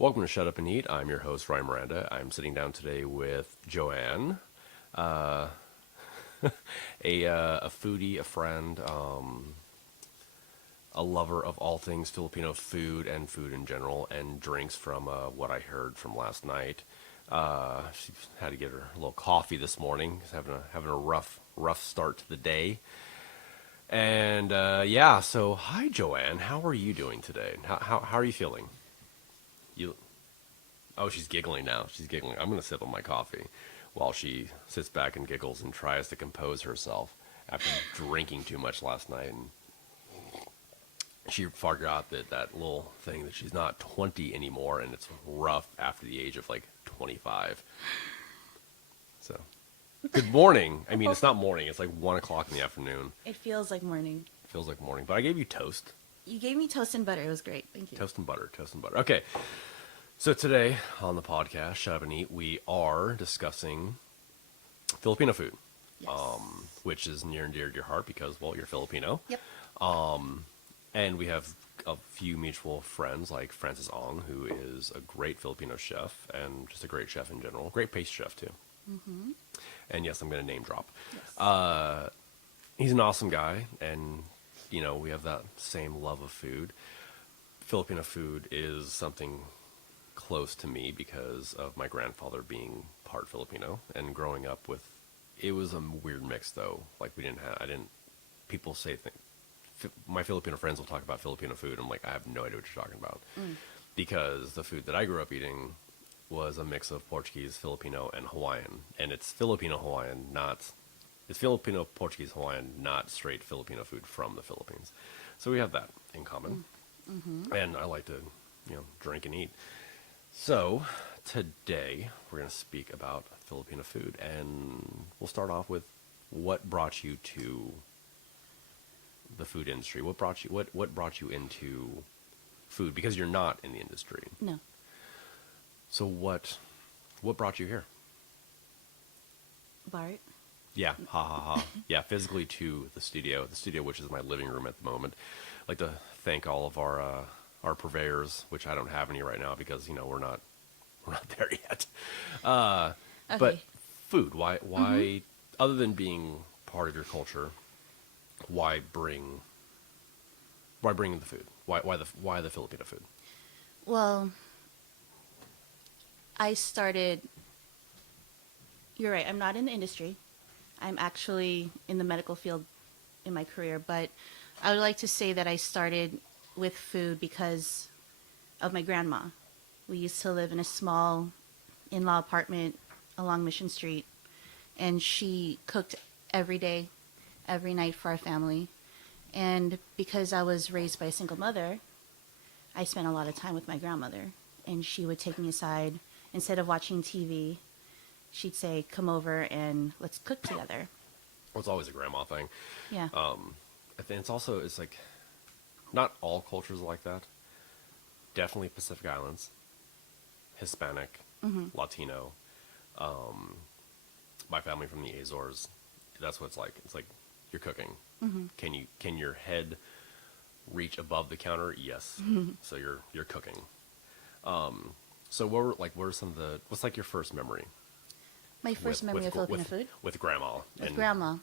Welcome to Shut Up and Eat. I'm your host, Ryan Miranda. I'm sitting down today with Joanne, uh, a foodie, a friend, a lover of all things Filipino food and food in general, and drinks from what I heard from last night. She had to get her a little coffee this morning. She's having a rough start to the day. And yeah, so hi Joanne, how are you doing today? How are you feeling? You Oh, she's giggling now. She's giggling. I'm going to sip on my coffee while she sits back and giggles and tries to compose herself after drinking too much last night. And she forgot that little thing that she's not 20 anymore, and it's rough after the age of like 25. So, good morning. I mean, it's not morning. It's like 1 o'clock in the afternoon. It feels like morning. Feels like morning. But I gave you toast. You gave me toast and butter. It was great. Thank you. Toast and butter. Toast and butter. Okay. So today on the podcast, Shut Up and Eat, we are discussing Filipino food, Yes. which is near and dear to your heart because, well, you're Filipino. Yep. And we have a few mutual friends like Francis Ong, who is a great Filipino chef and just a great chef in general. Great pastry chef, too. Mm-hmm. And yes, I'm going to name drop. Yes. He's an awesome guy, and, you know, we have that same love of food. Filipino food is something close to me because of my grandfather being part Filipino and growing up with, it was a weird mix though. Like people say my Filipino friends will talk about Filipino food. I'm like, I have no idea what you're talking about. Because the food that I grew up eating was a mix of Portuguese, Filipino, and Hawaiian. And it's Filipino Hawaiian, it's Filipino Portuguese Hawaiian, not straight Filipino food from the Philippines. So we have that in common. Mm-hmm. And I like to, drink and eat. So, today we're going to speak about Filipino food, and we'll start off with what brought you to the food industry. What brought you into food? Because you're not in the industry. No. So what brought you here? Bart. Yeah, ha ha ha. Yeah, physically to the studio, which is my living room at the moment. I'd like to thank all of our purveyors, which I don't have any right now because we're not there yet. Okay. But food, why other than being part of your culture, why bring the food? Why the Filipino food? Well, you're right, I'm not in the industry. I'm actually in the medical field in my career, but I would like to say that I started with food because of my grandma. We used to live in a small in-law apartment along Mission Street, and she cooked every day, every night for our family. And because I was raised by a single mother, I spent a lot of time with my grandmother, and she would take me aside. Instead of watching TV, she'd say, come over and let's cook together. Well, it's always a grandma thing. Yeah. I think it's like, not all cultures are like that. Definitely Pacific Islands, Hispanic, Latino. My family from the Azores, that's what it's like. It's like you're cooking. Can your head reach above the counter? Yes. So you're cooking. So what's like your first memory? My first memory of Filipino food? With grandma. With grandma.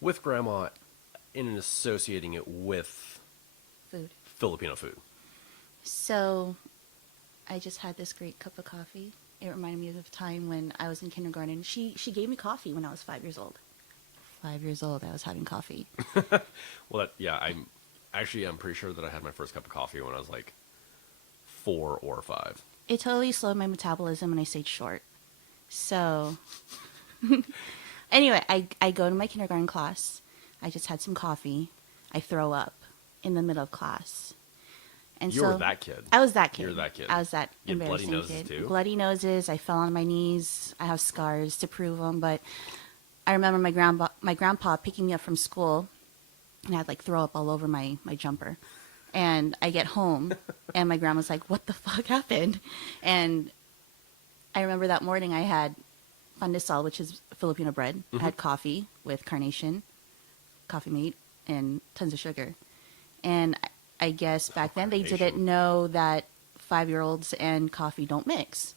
With grandma and associating it with Food. Filipino food. So I just had this great cup of coffee. It reminded me of a time when I was in kindergarten. She gave me coffee when I was 5 years old. 5 years old, I was having coffee. Well, I'm pretty sure that I had my first cup of coffee when I was like 4 or 5. It totally slowed my metabolism and I stayed short. So anyway, I go to my kindergarten class. I just had some coffee. I throw up in the middle of class. And you were that kid. I was that kid. You're that kid. I was that you had embarrassing bloody noses kid. too? Bloody noses. I fell on my knees. I have scars to prove them. But I remember my grandpa picking me up from school, and I'd like throw up all over my jumper. And I get home, and my grandma's like, "What the fuck happened?" And I remember that morning I had pandesal, which is Filipino bread. I had coffee with carnation, coffee mate, and tons of sugar. And I guess back then they didn't know that 5-year-olds and coffee don't mix.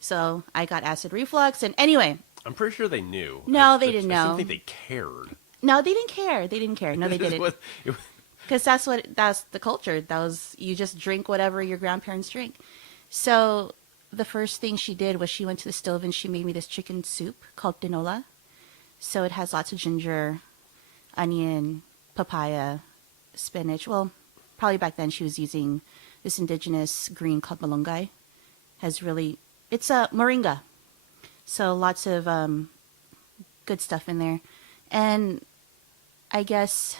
So I got acid reflux. And anyway, I'm pretty sure they knew. No, they didn't I know. don't think they cared. no, they didn't care. They didn't care. No, they It didn't. was- it- Because that's the culture. That was, you just drink whatever your grandparents drink. So the first thing she did was she went to the stove and she made me this chicken soup called tinola. So it has lots of ginger, onion, papaya, spinach. Well, probably back then she was using this indigenous green called malunggay. It's a moringa. So lots of good stuff in there. And I guess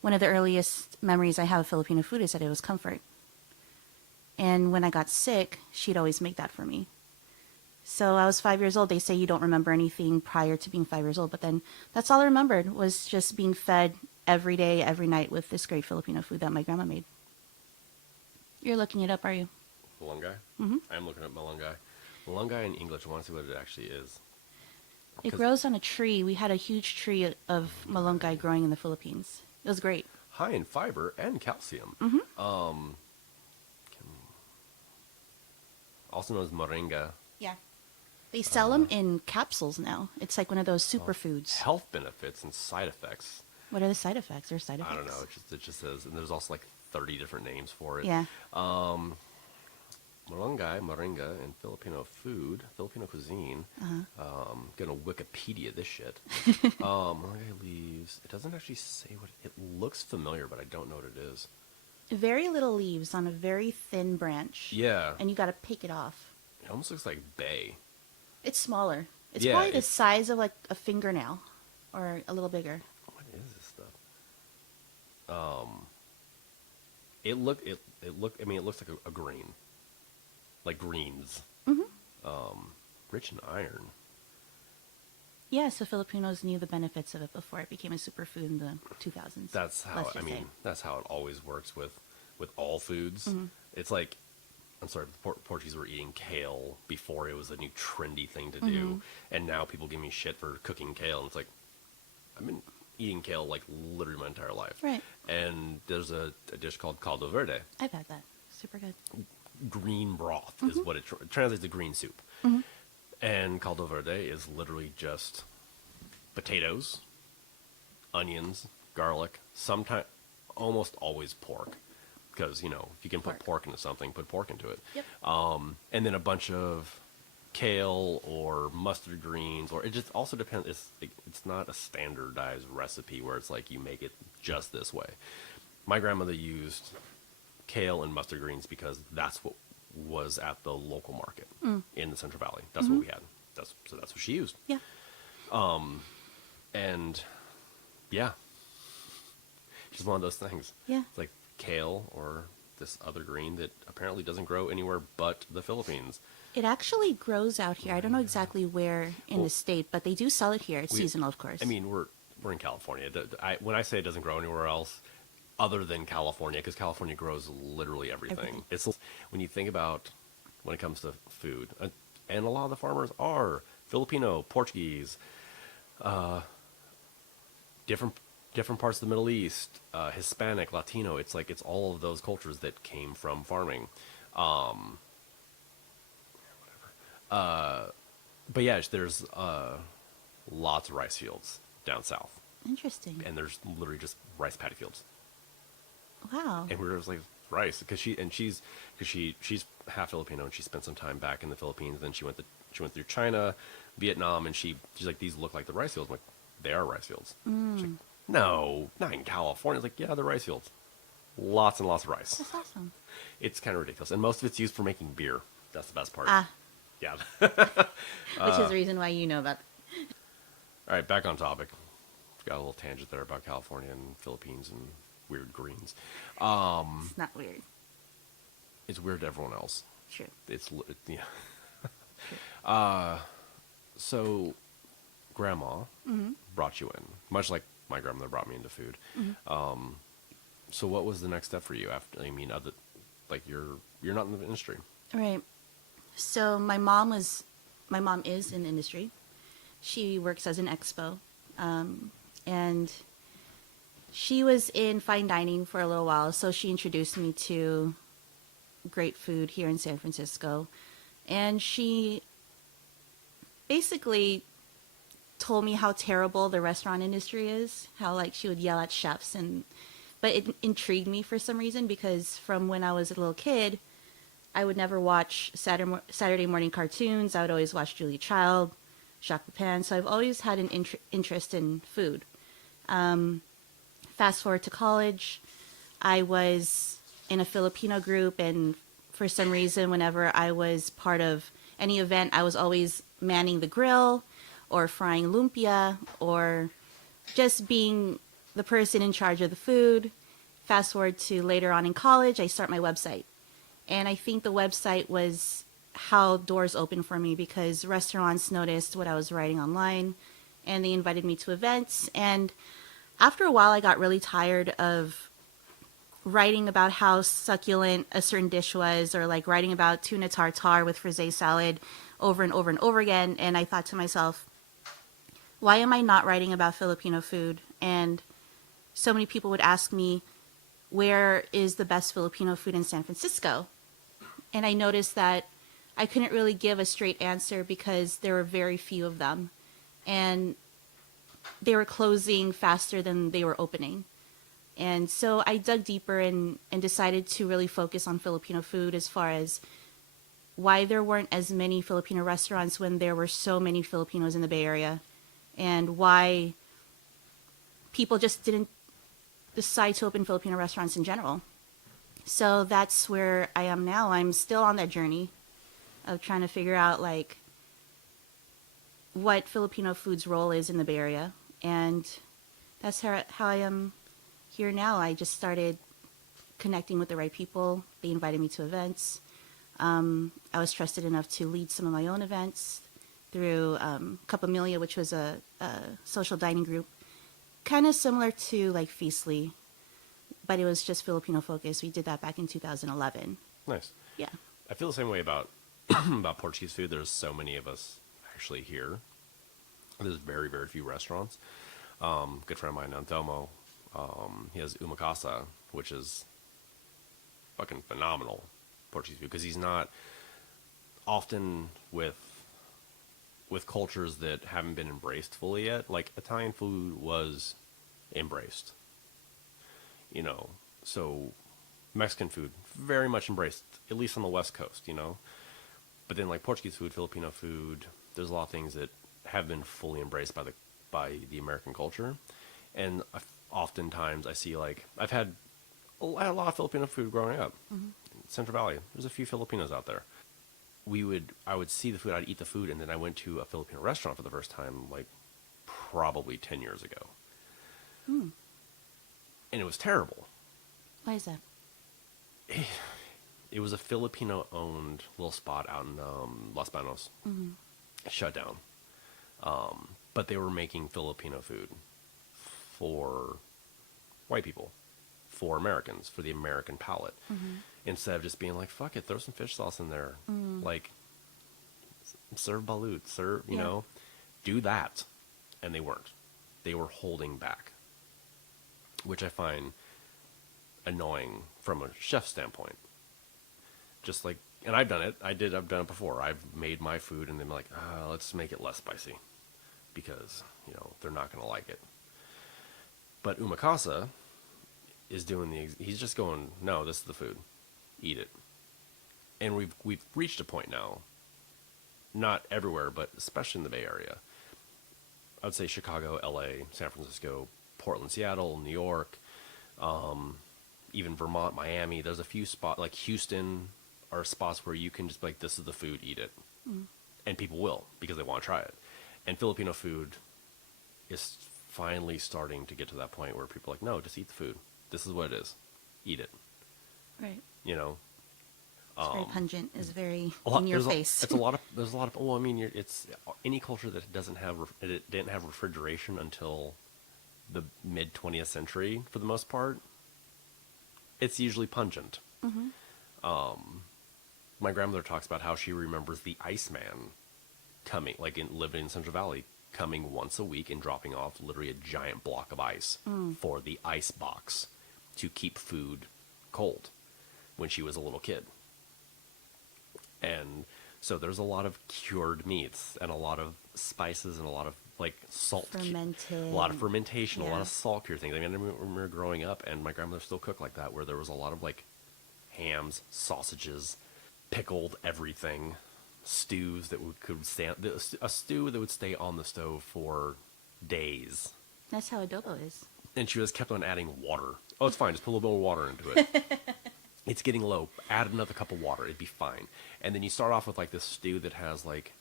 one of the earliest memories I have of Filipino food is that it was comfort. And when I got sick, she'd always make that for me. So I was 5 years old. They say you don't remember anything prior to being 5 years old, but then that's all I remembered was just being fed every day, every night with this great Filipino food that my grandma made. You're looking it up, are you? Malunggay? Mhm. I'm looking at malunggay. Malunggay in English, I want to see what it actually is. It 'Cause- grows on a tree. We had a huge tree of malunggay growing in the Philippines. It was great. High in fiber and calcium. Also known as moringa. Yeah. They sell them in capsules now. It's like one of those superfoods. Health benefits and side effects. What are the side effects? Or side effects? I don't know. It just says, and there's also like 30 different names for it. Yeah. Malunggay, moringa, in Filipino food, Filipino cuisine. Gonna Wikipedia this shit. Malunggay leaves. It doesn't actually say what it looks familiar, but I don't know what it is. Very little leaves on a very thin branch. Yeah, And you got to pick it off. it almost looks like bay. It's smaller. It's Yeah, probably the it's- size of like a fingernail or a little bigger. What is this stuff? It look. I mean, it looks like a green, like greens. Rich in iron. Yeah, so Filipinos knew the benefits of it before it became a superfood in the 2000s. That's how. let's I just mean, say. that's how it always works with all foods. It's like, I'm sorry, the Portuguese were eating kale before it was a new trendy thing to do, and now people give me shit for cooking kale, and it's like, I've been eating kale like literally my entire life. Right. And there's a dish called caldo verde. I've had that. Super good. Green broth is what it translates to green soup. And caldo verde is literally just potatoes, onions, garlic, sometimes, almost always pork. Because, if you can put pork into something, put pork into it. Yep. And then a bunch of kale or mustard greens, or it just also depends. It's not a standardized recipe where it's like you make it just this way. My grandmother used kale and mustard greens because that's what was at the local market in the Central Valley. That's what we had. That's what she used. Yeah. And yeah, just one of those things. Yeah. It's like kale or this other green that apparently doesn't grow anywhere but the Philippines. It actually grows out here. I don't know exactly where in Well, the state, but they do sell it here. It's we- seasonal, of course. I mean, we're in California. When I say it doesn't grow anywhere else other than California, because California grows literally everything. Everything. It's when you think about when it comes to food, and a lot of the farmers are Filipino, Portuguese, different parts of the Middle East, Hispanic, Latino. It's like it's all of those cultures that came from farming. But yeah, there's lots of rice fields down south, Interesting. and there's literally just rice paddy fields. Wow. And we were just like rice because she's half Filipino, and she spent some time back in the Philippines. Then she went through China, Vietnam, and she's like, these look like the rice fields. I'm like, they are rice fields. She's like, no, not in California. It's like, yeah, they're rice fields. Lots and lots of rice. That's awesome. It's kind of ridiculous, and most of it's used for making beer. That's the best part. Yeah. Which is the reason why you know about All right, back on topic. Got a little tangent there about California and Philippines and weird greens. It's not weird. It's weird to everyone else. True. Yeah. So, Grandma brought you in, much like my grandmother brought me into food. So, what was the next step for you after? I mean, you're not in the industry. Right. So my mom is in industry. She works as an expo, and she was in fine dining for a little while. So she introduced me to great food here in San Francisco. And she basically told me how terrible the restaurant industry is, how like she would yell at chefs, and but it intrigued me for some reason because from when I was a little kid, I would never watch Saturday morning cartoons. I would always watch Julia Child, Jacques Pepin. So I've always had an interest in food. Fast forward to college, I was in a Filipino group, and for some reason, whenever I was part of any event, I was always manning the grill or frying lumpia or just being the person in charge of the food. Fast forward to later on in college, I start my website. And I think the website was how doors opened for me because restaurants noticed what I was writing online and they invited me to events. And after a while, I got really tired of writing about how succulent a certain dish was or like writing about tuna tartare with frisee salad over and over and over again. And I thought to myself, why am I not writing about Filipino food? And so many people would ask me, where is the best Filipino food in San Francisco? And I noticed that I couldn't really give a straight answer because there were very few of them. And they were closing faster than they were opening. And so I dug deeper and decided to really focus on Filipino food as far as why there weren't as many Filipino restaurants when there were so many Filipinos in the Bay Area, and why people just didn't decide to open Filipino restaurants in general. So that's where I am now. I'm still on that journey of trying to figure out like what Filipino food's role is in the Bay Area. And that's how I am here now. I just started connecting with the right people. They invited me to events. I was trusted enough to lead some of my own events through Cupamelia, which was a social dining group, kind of similar to like Feastly, but it was just Filipino focused. We did that back in 2011. Nice. Yeah. I feel the same way about about Portuguese food. There's so many of us actually here. There's very, very few restaurants. Good friend of mine, Antomo, he has Uma Casa, which is fucking phenomenal Portuguese food because he's not often with cultures that haven't been embraced fully yet. Like Italian food was embraced, so Mexican food very much embraced, at least on the West Coast, But then like Portuguese food, Filipino food, there's a lot of things that have been fully embraced by the American culture, and oftentimes I see like I had a lot of Filipino food growing up. Mm-hmm. Central Valley, there's a few Filipinos out there. I would see the food, I'd eat the food, and then I went to a Filipino restaurant for the first time, like probably 10 years ago. And it was terrible. Why is that? It was a Filipino-owned little spot out in Los Banos. Mm-hmm. Shut down. But they were making Filipino food for white people, for Americans, for the American palate. Mm-hmm. Instead of just being like, fuck it, throw some fish sauce in there. Like, serve balut, do that. And they weren't. They were holding back, which I find annoying from a chef standpoint. Just like, and I've done it. I've done it before. I've made my food and then like, let's make it less spicy because, they're not going to like it. But Umakasa is doing he's just going, no, this is the food. Eat it. And we've reached a point now, not everywhere, but especially in the Bay Area. I would say Chicago, LA, San Francisco, Portland, Seattle, New York, even Vermont, Miami. There's a few spots, like Houston, are spots where you can just be like, this is the food, eat it. And people will, because they want to try it. And Filipino food is finally starting to get to that point where people are like, no, just eat the food. This is what it is. Eat it. Right. It's very pungent. It's very in your face. There's a lot of. Well, I mean, it's any culture that didn't have refrigeration until the mid 20th century, for the most part. It's usually pungent. Mm-hmm. My grandmother talks about how she remembers the Iceman coming, like living in Central Valley, coming once a week and dropping off literally a giant block of ice for the ice box to keep food cold when she was a little kid. And so there's a lot of cured meats and a lot of spices and a lot of like Fermented. a lot of fermentation, a lot Yeah. of salt cure things. I mean, I remember growing up and my grandmother still cooked like that, where there was a lot of like hams, sausages, pickled everything, stews that could stay, a stew that would stay on the stove for days. That's how adobo is. And she just kept on adding water. Oh, it's fine. Just put a little bit more water into it. It's getting low. Add another cup of water. It'd be fine. And then you start off with like this stew that has like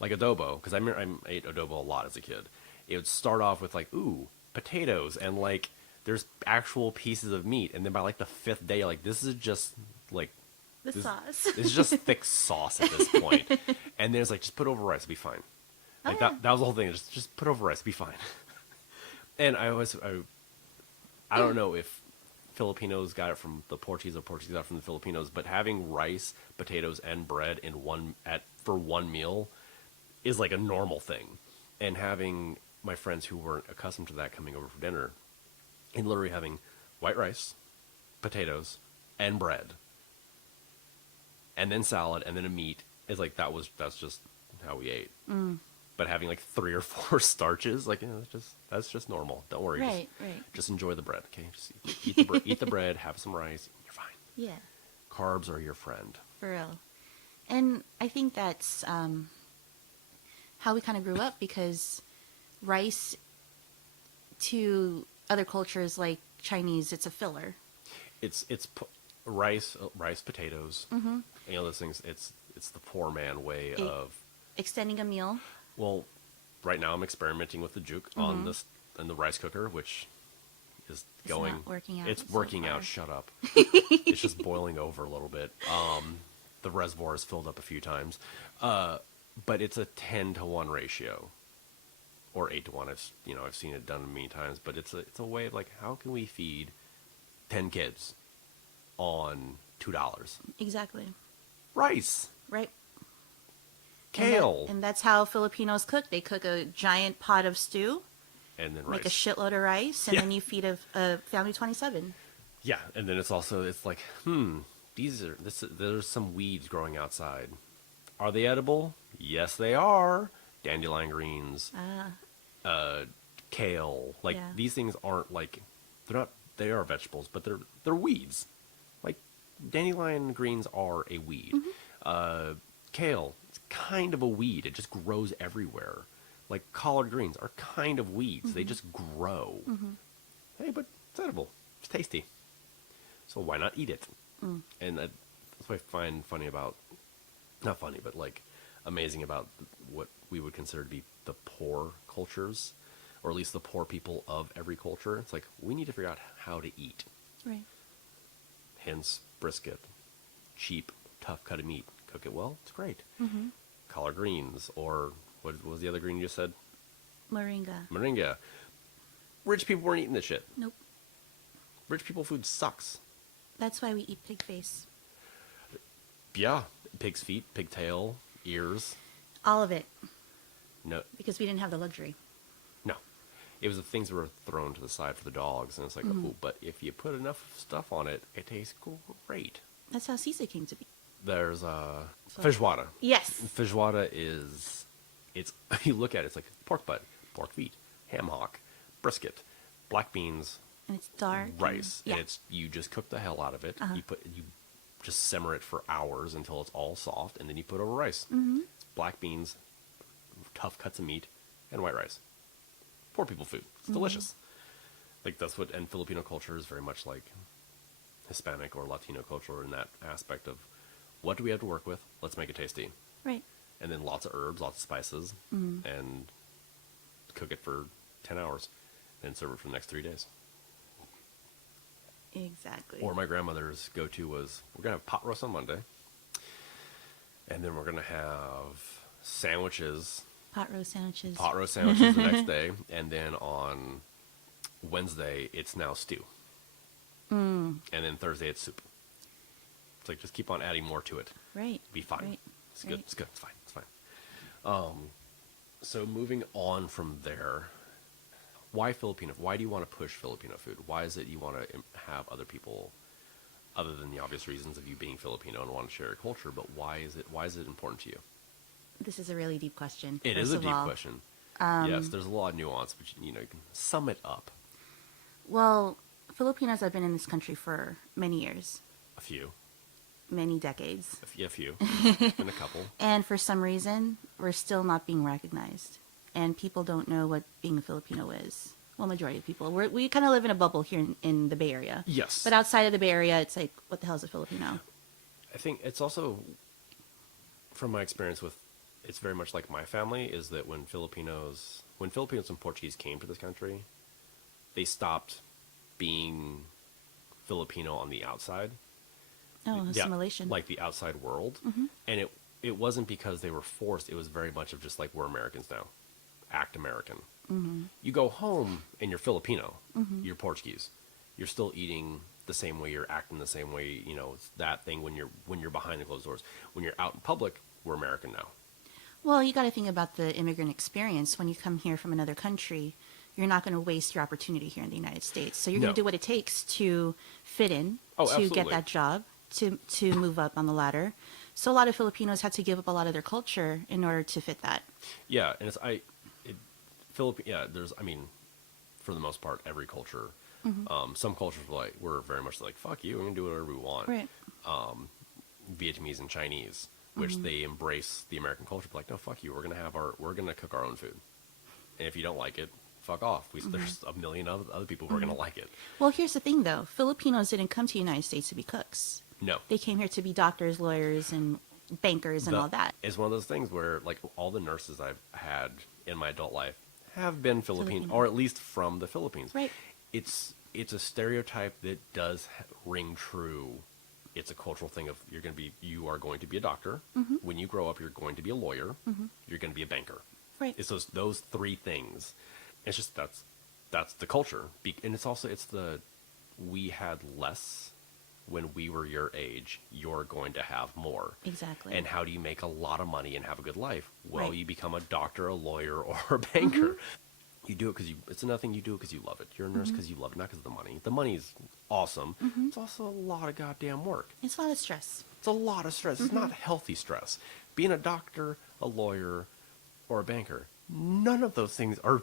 adobo, because I remember I ate adobo a lot as a kid. It would start off with like, ooh, potatoes, and like there's actual pieces of meat, and then by like the fifth day, like this is just like The this, sauce. this is just thick sauce at this point. And then it's like, just put over rice, it'll be fine. Like yeah. that was the whole thing. Just put over rice, it'll be fine. And I don't know if Filipinos got it from the Portuguese or Portuguese got it from the Filipinos, but having rice, potatoes, and bread in for one meal is like a normal thing. And having my friends who weren't accustomed to that coming over for dinner, and literally having white rice, potatoes, and bread, and then salad, and then a meat is like that's just how we ate. But having like 3 or 4 starches, like that's just normal. Don't worry, Right, right. just enjoy the bread, okay? Just eat the bread, have some rice, you're fine. Yeah, Carbs are your friend. for real. And I think that's how we kind of grew up, because rice to other cultures like Chinese, it's a filler. It's rice, potatoes, those things. It's the poor man way of. Extending a meal. Well, right now I'm experimenting with the juke on the rice cooker, which is going. Not working out It's so working far. out. Shut up. It's just boiling over a little bit. The reservoir is filled up a few times, but it's a 10-to-1 ratio, or 8-to-1. I've seen it done many times, but it's a way of like, how can we feed 10 kids on $2? Exactly. Rice, Right. kale, And that's how Filipinos cook. They cook a giant pot of stew, and then make a rice. shitload of rice, and Yeah. then you feed a family 27. Yeah, and then it's like, there's some weeds growing outside. Are they edible? Yes, they are. Dandelion greens, kale. Like Yeah. these things aren't like they are vegetables, but they're weeds. Like dandelion greens are a weed. Kale, it's kind of a weed. It just grows everywhere. Like collard greens are kind of weeds. They just grow. Hey, but it's edible. It's tasty. So why not eat it? And that's what I find funny about, not funny, but like amazing about what we would consider to be the poor cultures, or at least the poor people of every culture. It's like, we need to figure out how to eat. Right. Hence, brisket, cheap, tough cut of meat. Cook it well, it's great. Collard greens, or what was the other green you just said? Moringa. Moringa. Rich people weren't eating this shit. Nope. Rich people food sucks. That's why we eat pig face. Yeah, pig's feet, pigtail, ears. All of it. No, Because we didn't have the luxury. no. It was the things that were thrown to the side for the dogs, and it's like, oh, but if you put enough stuff on it, it tastes great. That's how sisig came to be. There's feijoada. Yes. Feijoada is, you look at it, it's like pork butt, pork feet, ham hock, brisket, black beans, And it's dark. rice, And, and you just cook the hell out of it. You just simmer it for hours until it's all soft, and then you put over rice. It's black beans, tough cuts of meat, and white rice. Poor people food. It's delicious. Like that's what, and Filipino culture is very much like Hispanic or Latino culture in that aspect of, what do we have to work with? Let's make it tasty. Right. And then lots of herbs, lots of spices, and cook it for 10 hours, and serve it for the next 3 days. Exactly. Or my grandmother's go-to was, we're going to have pot roast on Monday, and then we're going to have sandwiches, pot roast sandwiches. the next day, and then on Wednesday, it's now stew. And then Thursday, it's soup. It's like, just keep on adding more to it. Right. Be fine. Right. It's good. Right. It's good. It's fine. It's fine. So moving on from there, why Filipino? Why do you want to push Filipino food? Why is it you want to have other people other than the obvious reasons of you being Filipino and want to share your culture, but why is it important to you? This is a really deep question. It is first a of deep all. question. Yes, there's a lot of nuance, but you can sum it up. Well, Filipinos have been in this country for many years, A few, many decades. a few, and a couple. And for some reason, we're still not being recognized. And people don't know what being a Filipino is. Well, majority of people. We kind of live in a bubble here in the Bay Area. Yes, But outside of the Bay Area, it's like, what the hell is a Filipino? I think it's also, from my experience with, it's very much like my family, is that when Filipinos and Portuguese came to this country, they stopped being Filipino on the outside. Oh, Yeah, assimilation. like the outside world. And it wasn't because they were forced. It was very much of just like, we're Americans now. Act American. You go home and you're Filipino. You're Portuguese. You're still eating the same way. You're acting the same way. It's that thing when you're behind the closed doors. When you're out in public, we're American now. Well, you got to think about the immigrant experience. When you come here from another country, you're not going to waste your opportunity here in the United States. So you're going No. to do what it takes to fit in, Oh, to get absolutely. that job, to move up on the ladder. So a lot of Filipinos had to give up a lot of their culture in order to fit that. Yeah, and there's, for the most part, every culture. Some cultures we're very much like, fuck you, we're gonna do whatever we want. Right. Vietnamese and Chinese, which they embrace the American culture, but like, no, fuck you, we're gonna cook our own food, and if you don't like it, fuck off. There's a million other people who are gonna like it. Well, here's the thing, though. Filipinos didn't come to the United States to be cooks. No, They came here to be doctors, lawyers, and bankers and all that. It's one of those things where, like, all the nurses I've had in my adult life have been Philippine, Filipino. or at least from the Philippines. Right. It's a stereotype that does ring true. It's a cultural thing of you are going to be a doctor. When you grow up, you're going to be a lawyer. You're going to be a banker. Right. It's those three things. It's just that's the culture, and we had less when we were your age. You're going to have more. Exactly. And how do you make a lot of money and have a good life? Well, Right. you become a doctor, a lawyer, or a banker. You do it because it's another thing. You do it because you love it. You're a nurse because you love it, not because of the money. The money's awesome. It's also a lot of goddamn work. It's a lot of stress. It's a lot of stress. It's not healthy stress. Being a doctor, a lawyer, or a banker, none of those things are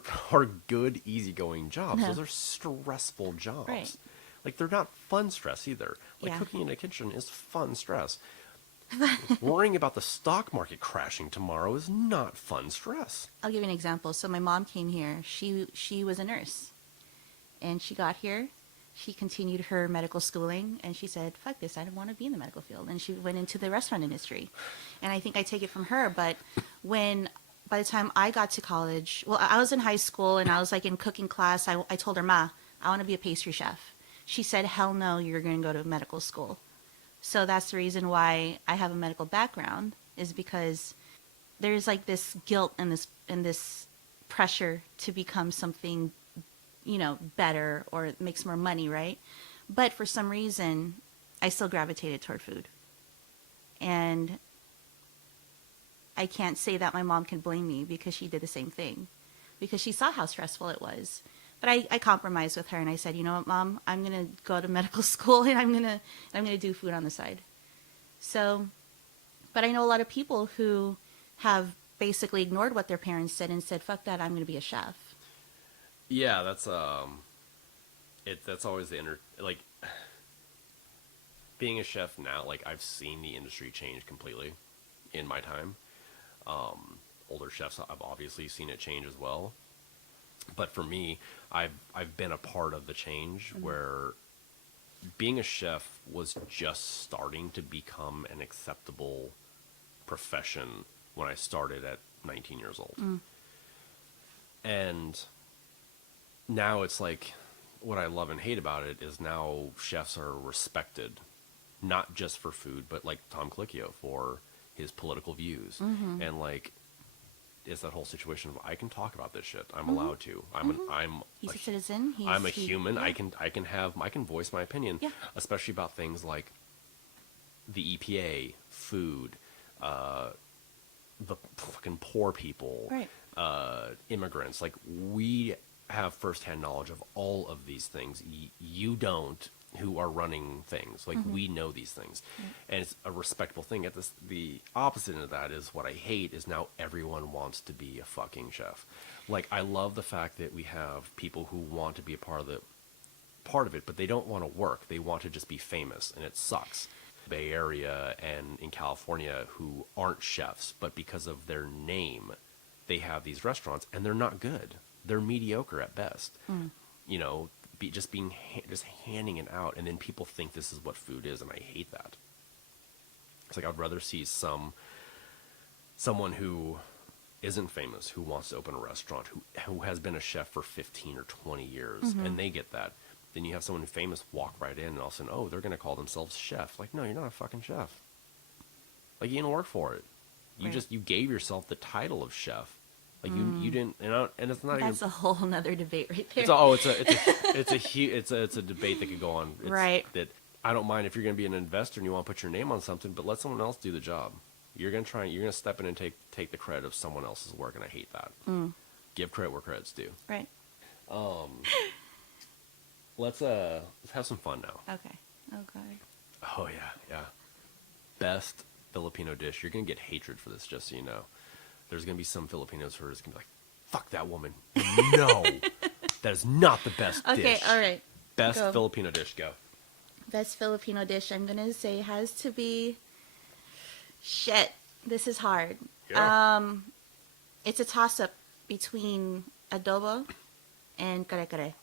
good, easygoing jobs. No. Those are stressful jobs. Right. Like, they're not fun stress either. Like, Yeah. cooking in a kitchen is fun stress. Worrying about the stock market crashing tomorrow is not fun stress. I'll give you an example. So my mom came here. She was a nurse, and she got here. She continued her medical schooling, and she said, "Fuck this! I don't want to be in the medical field." And she went into the restaurant industry. And I think I take it from her. But by the time I got to college, well, I was in high school, and I was like in cooking class. I told her, "Ma, I want to be a pastry chef." She said, "Hell no! You're going to go to medical school." So that's the reason why I have a medical background, is because there's like this guilt and this pressure to become something, better or makes more money, right? But for some reason, I still gravitated toward food. And I can't say that my mom can blame me, because she did the same thing, because she saw how stressful it was. But I compromised with her, and I said, "You know what, Mom? I'm gonna go to medical school, and I'm gonna do food on the side." So, but I know a lot of people who have basically ignored what their parents said and said, "Fuck that! I'm gonna be a chef." Yeah, that's always being a chef now. Like, I've seen the industry change completely in my time. Older chefs, I've obviously seen it change as well. But for me, I've been a part of the change where being a chef was just starting to become an acceptable profession when I started at 19 years old. And now it's like, what I love and hate about it is now chefs are respected, not just for food, but like Tom Colicchio for his political views. And like, it's that whole situation of, I can talk about this shit. I'm allowed to. He's a citizen. I'm a human. Yeah. I can voice my opinion, Yeah. especially about things like the EPA, food, the fucking poor people, Right. Immigrants. Like, we have firsthand knowledge of all of these things. You don't, who are running things. Like, we know these things. And it's a respectable thing. At this, the opposite of that is what I hate is now everyone wants to be a fucking chef. Like, I love the fact that we have people who want to be a part of it, but they don't want to work. They want to just be famous, and it sucks. Bay Area and in California who aren't chefs, but because of their name, they have these restaurants, and they're not good. They're mediocre at best. You know, just handing it out, and then people think this is what food is, and I hate that. It's like I'd rather see someone who isn't famous, who wants to open a restaurant, who has been a chef for 15 or 20 years, and they get that. Then you have someone who's famous walk right in, and all of a sudden, oh, they're going to call themselves chef. Like, no, you're not a fucking chef. Like, you didn't work for it. You gave yourself the title of chef. Like, you didn't, and it's not That's a whole nother debate right there. It's a debate that could go on. Right. That I don't mind if you're going to be an investor and you want to put your name on something, but let someone else do the job. You're going to step in and take the credit of someone else's work, and I hate that. Give credit where credit's due. Right. Let's have some fun now. Okay. Okay. Oh yeah. Best Filipino dish. You're gonna get hatred for this, just so you know. There's gonna be some Filipinos who are just gonna be like, "Fuck that woman." No, that is not the best dish. Okay. All right. Best Go. Filipino dish. Go. Best Filipino dish. I'm gonna say has to be. Shit. This is hard. Yeah. It's a toss-up between adobo and kare-kare.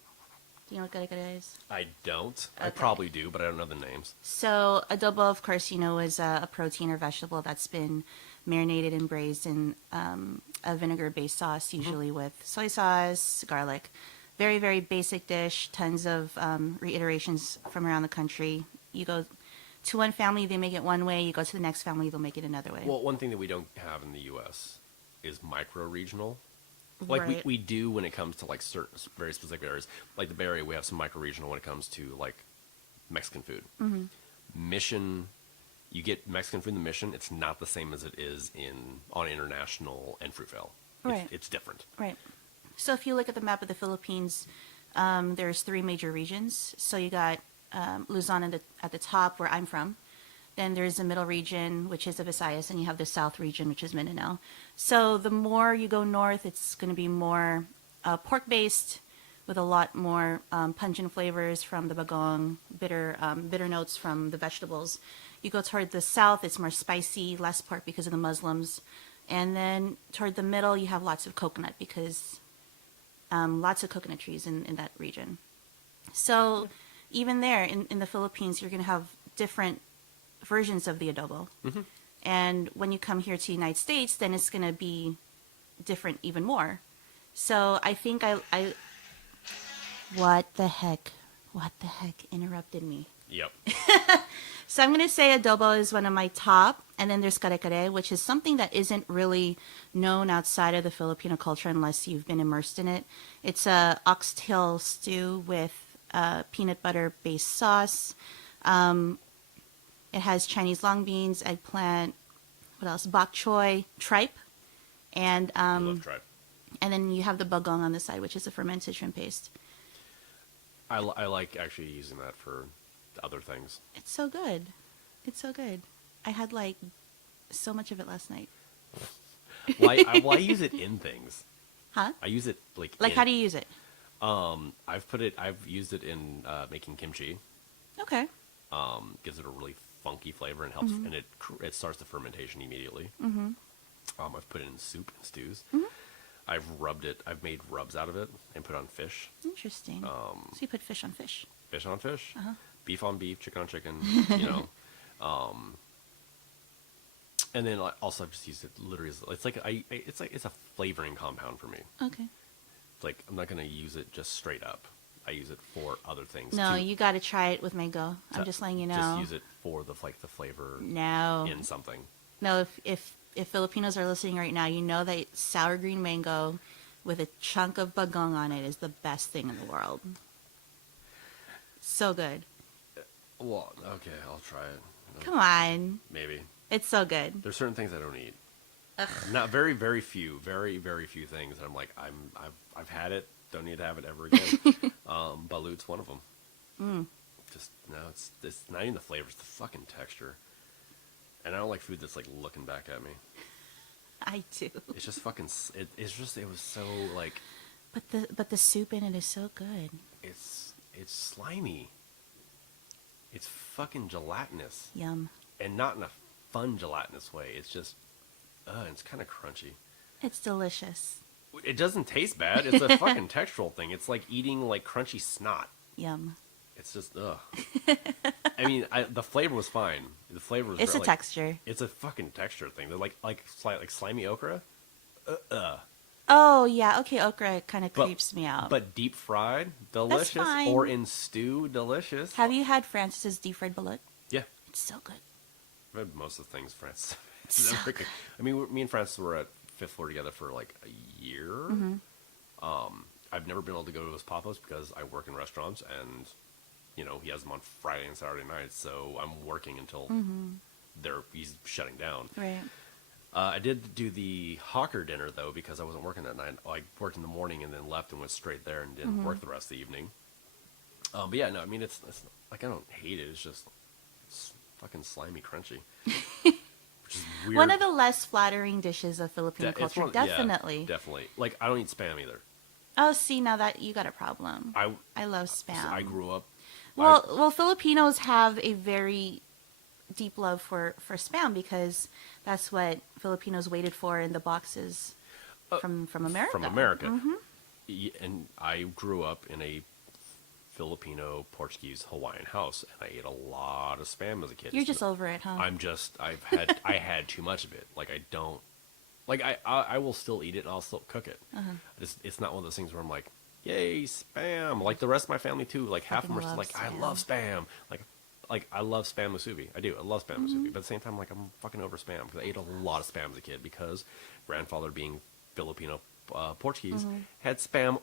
Do you know what kare-kare is? I don't. I Okay. probably do, but I don't know the names. So adobo, of course, you know, is a protein or vegetable that's been marinated and braised in a vinegar-based sauce, usually with soy sauce, garlic. Very, very basic dish. Tons of reiterations from around the country. You go to one family, they make it one way. You go to the next family, they'll make it another way. Well, one thing that we don't have in the U.S. is micro-regional. Like, Right. we do when it comes to, like, certain very specific areas. Like the Bay Area, we have some micro-regional when it comes to, like, Mexican food. Mission, you get Mexican food in the Mission, it's not the same as it is on International and Fruitvale. Right. It's different. Right. So if you look at the map of the Philippines, there's 3 major regions. So you got Luzon at the top, where I'm from. Then there's the middle region, which is the Visayas, and you have the south region, which is Mindanao. So the more you go north, it's going to be more pork-based, with a lot more pungent flavors from the bagong, bitter notes from the vegetables. You go toward the south, it's more spicy, less pork because of the Muslims. And then toward the middle, you have lots of coconut because lots of coconut trees in that region. So even there in the Philippines, you're going to have different versions of the adobo. And when you come here to the United States, then it's going to be different even more. So I think I what the heck interrupted me. Yep. So I'm going to say adobo is one of my top, and then there's kare-kare, which is something that isn't really known outside of the Filipino culture unless you've been immersed in it. It's a oxtail stew with peanut butter based sauce. It has Chinese long beans, eggplant, what else? Bok choy, tripe, and I love tripe. and then you have the bagong on the side, which is a fermented shrimp paste. I like actually using that for other things. It's so good. It's so good. I had like so much of it last night. I use it in things. Huh? I use it like How do you use it? I've used it in making kimchi. Okay. Gives it a really funky flavor and helps, and it starts the fermentation immediately. I've put it in soup and stews. I've made rubs out of it and put on fish. Interesting. So you put fish on fish. Fish on fish, Uh-huh. beef on beef, chicken on chicken, you know. And then also I've just used it literally as, it's a flavoring compound for me. Okay. It's like I'm not going to use it just straight up. I use it for other things. No, too. you got to try it with mango. I'm just letting you know. Just use it for the flavor No. in something. No, if Filipinos are listening right now, you know that sour green mango with a chunk of bagong on it is the best thing in the world. So good. Well, okay, I'll try it. Come on. Maybe. It's so good. There's certain things I don't eat. Ugh. Not very few things that I'm like I've had it. Don't need to have it ever again. Balut's one of them. just no, it's not even the flavor, it's the fucking texture. And I don't like food that's like looking back at me. I do. It's just fucking. It was so like. But the soup in it is so good. It's slimy. It's fucking gelatinous, Yum. and not in a fun gelatinous way. It's just, it's kind of crunchy. It's delicious. It doesn't taste bad. It's a fucking textural thing. It's like eating like crunchy snot. Yum. It's just ugh. I mean, the flavor was fine. The flavor was. It's a like, texture. It's a fucking texture thing. They're like slimy okra. Oh yeah, okay. Okra kind of creeps me out. But deep fried, delicious. fine. Or in stew, delicious. Have you had Francis's deep fried bullet? Yeah, It's so good. I've had most of the things Francis. So good. I mean, me and Francis were at Fifth Floor together for like a year. Mm-hmm. I've never been able to go to his pop-ups because I work in restaurants, and he has them on Friday and Saturday nights, so I'm working until he's shutting down. Right. I did do the hawker dinner though because I wasn't working that night. I worked in the morning and then left and went straight there and didn't work the rest of the evening. But yeah, no, I mean it's like I don't hate it. It's fucking slimy, crunchy, which is weird. One of the less flattering dishes of Filipino It's culture, one- definitely. yeah, definitely. Like I don't eat spam either. Oh, see, now that you got a problem. I love spam. I grew up. Well, Filipinos have a very deep love for spam because that's what Filipinos waited for in the boxes from America. From America. And I grew up in a Filipino, Portuguese, Hawaiian house, and I ate a lot of spam as a kid. You're just over it, huh? I had too much of it. Like I don't, like I will still eat it and I'll still cook it. It's not one of those things where I'm like, yay, spam. Like the rest of my family too. Like half of them are still like, I love spam. Like I love spam musubi. I do. I love spam musubi. But at the same time, like I'm fucking over spam because I ate a lot of spam as a kid because grandfather being Filipino Portuguese had spam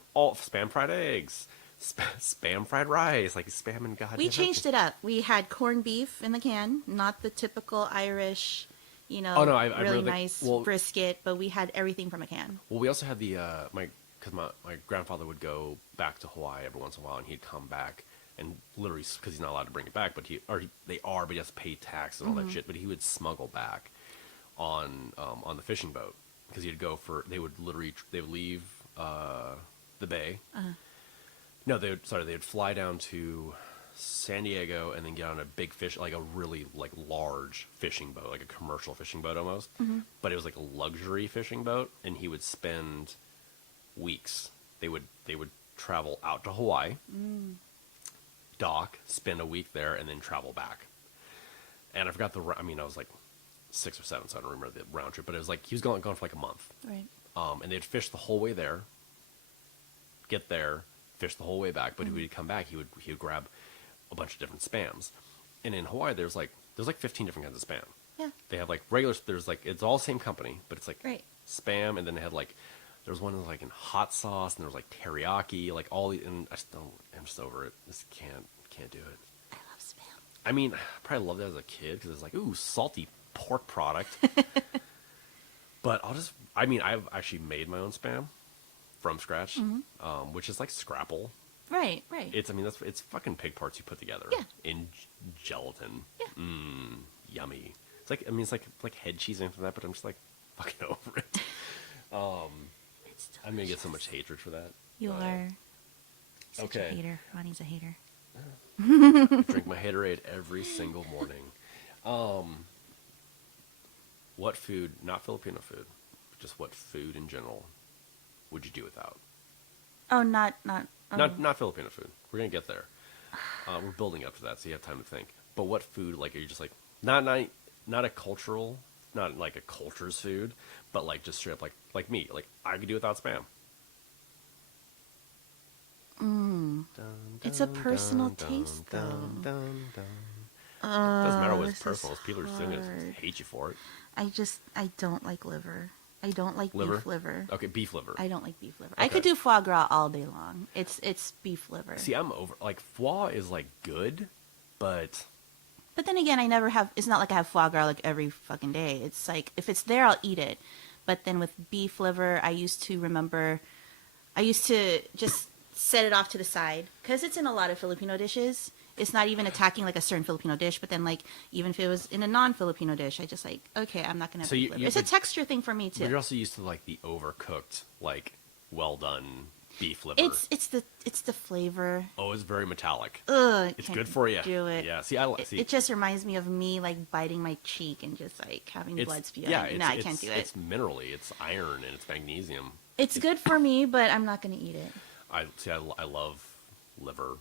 fried eggs, spam fried rice, like spam and god. We changed it up. We had corned beef in the can, not the typical Irish, I really really nice brisket, but we had everything from a can. Well, we also had the because my grandfather would go back to Hawaii every once in a while, and he'd come back. And literally, because he's not allowed to bring it back, but he has to pay tax and all that shit. But he would smuggle back on the fishing boat because he'd go they would leave the bay. No, they would fly down to San Diego and then get on a big fish, like a really like large fishing boat, like a commercial fishing boat almost. But it was like a luxury fishing boat, and he would spend weeks. They would travel out to Hawaii. Dock, spend a week there, and then travel back. And I forgot I was like 6 or 7, so I don't remember the round trip. But it was like he was gone for like a month. Right. And they'd fish the whole way there. Get there, fish the whole way back. But when he'd come back, he would grab a bunch of different spams. And in Hawaii, there's like 15 different kinds of spam. Yeah. They have like regular. There's like it's all the same company, but it's like spam, and then they had like. There was one that was like in hot sauce, and there was like teriyaki, like all the, and I'm just over it. Just can't do it. I love spam. I mean, I probably loved it as a kid because it's like, ooh, salty pork product. But I've actually made my own spam from scratch, which is like Scrapple. Right. It's fucking pig parts you put together in gelatin. Yeah. Yummy. It's like head cheese and anything like that, but I'm just like fucking over it. I'm gonna get so much hatred for that. You are such okay. a hater. Ronnie's a hater. I drink my Haterade every single morning. What food, not Filipino food, but just what food in general, would you do without? Oh, not Filipino food. We're gonna get there. We're building up to that, so you have time to think. But what food, like, are you just like not a cultural, not like a culture's food, but like just straight up like me, like I could do without spam. It's a personal taste, though. Doesn't matter what's This personal. is People are just gonna hard. hate you for it. I don't like liver. I don't like beef liver. Okay, beef liver. I don't like beef liver. Okay. I could do foie gras all day long. It's beef liver. See, I'm over. Like foie is like good, but then again, it's not like I have foie gras like every fucking day. It's like, if it's there, I'll eat it. But then with beef liver, I used to just set it off to the side because it's in a lot of Filipino dishes. It's not even attacking like a certain Filipino dish, but then like even if it was in a non-Filipino dish, I just like, okay, I'm not gonna have So beef liver. It's a texture thing for me But too. you're also used to like the overcooked, like well done beef liver. It's the flavor. Oh, it's very metallic. Ugh, It's can't good for you. do it. Yeah. See, It just reminds me of me like biting my cheek and just like having blood spew. Yeah, No, I can't do it. It's minerally. It's iron and it's magnesium. It's good for me, but I'm not gonna eat it. I love liver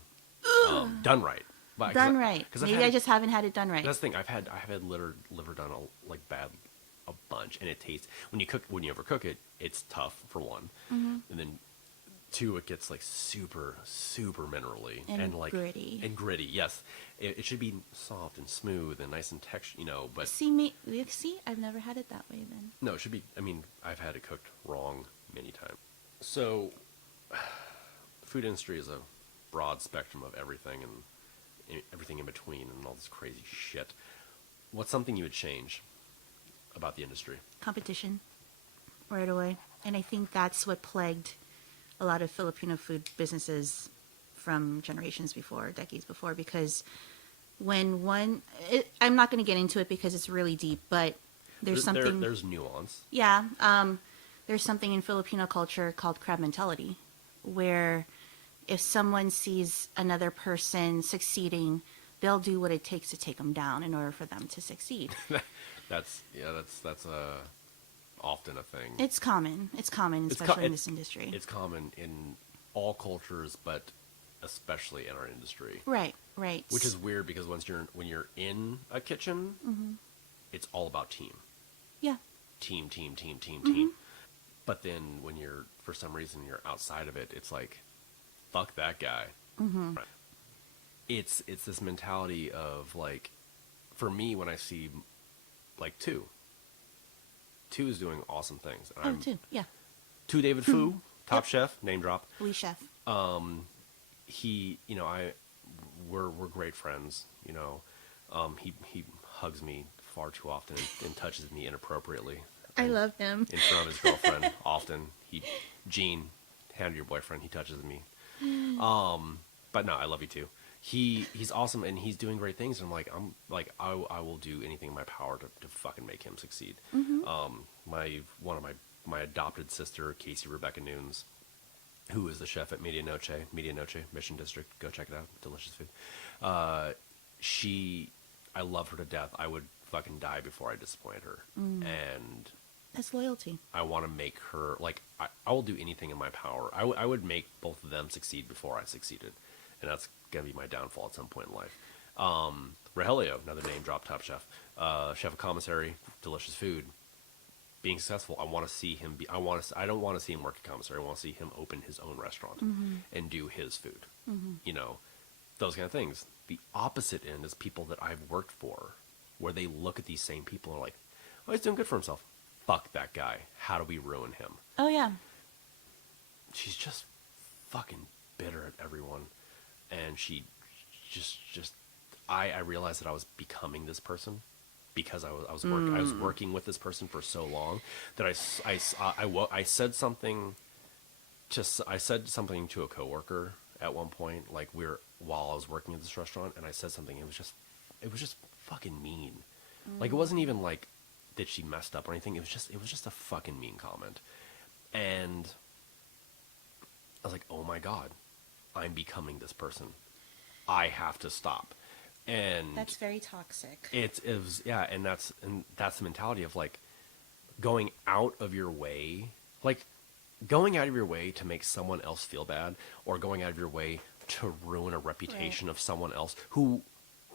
done right. But, Done right. Because Maybe I just haven't had it done right. That's the thing. I've had liver done like bad a bunch, and it tastes when you overcook it, it's tough for one, and then two, it gets like super minerally And like gritty. and gritty. Yes, it should be soft and smooth and nice and texture, But See, I've never had it that way then. no, it should be. I mean, I've had it cooked wrong many times. So, food industry is a broad spectrum of everything and everything in between and all this crazy shit. What's something you would change about the industry? Competition, right away. And I think that's what plagued a lot of Filipino food businesses from generations before, decades before, because I'm not going to get into it because it's really deep, but there's something. There's nuance. Yeah. There's something in Filipino culture called crab mentality, where if someone sees another person succeeding, they'll do what it takes to take them down in order for them to succeed. That's often a thing. It's common, especially in this industry. It's common in all cultures, but especially in our industry. Right. Which is weird because when you're in a kitchen, it's all about team. Yeah. Team. But then when for some reason you're outside of it, it's like, fuck that guy. Mm-hmm. Right. It's this mentality of like, for me, when I see like two is doing awesome things. And Two. Yeah. David Fu, top chef, name drop. We chef. He, we're great friends. He hugs me far too often and touches me inappropriately. I love him. In front of his girlfriend, often. Gene, hand your boyfriend, he touches me. But no, I love you too. He's awesome and he's doing great things. And I will do anything in my power to fucking make him succeed. One of my adopted sister, Casey Rebecca Nunes, who is the chef at Media Noche, Mission District. Go check it out. Delicious food. I love her to death. I would fucking die before I disappoint her. And that's loyalty. I want to make her, I will do anything in my power. I would make both of them succeed before I succeeded. And that's going to be my downfall at some point in life. Rogelio, another name drop, top chef. Chef of commissary, delicious food. Being successful, I want to see him I don't want to see him work at commissary. I want to see him open his own restaurant and do his food. Those kind of things. The opposite end is people that I've worked for, where they look at these same people and are like, oh, he's doing good for himself. Fuck that guy. How do we ruin him? Oh, yeah. She's just fucking bitter at everyone. And she I realized that I was becoming this person because I was working with this person for so long that I said something to a coworker at one point, while I was working at this restaurant, and I said something. It was just fucking mean. Like, it wasn't even like that she messed up or anything. It was just a fucking mean comment. And I was like, oh my God, I'm becoming this person. I have to stop. And that's very toxic. It was, yeah. And that's the mentality of going out of your way, to make someone else feel bad, or going out of your way to ruin a reputation of someone else who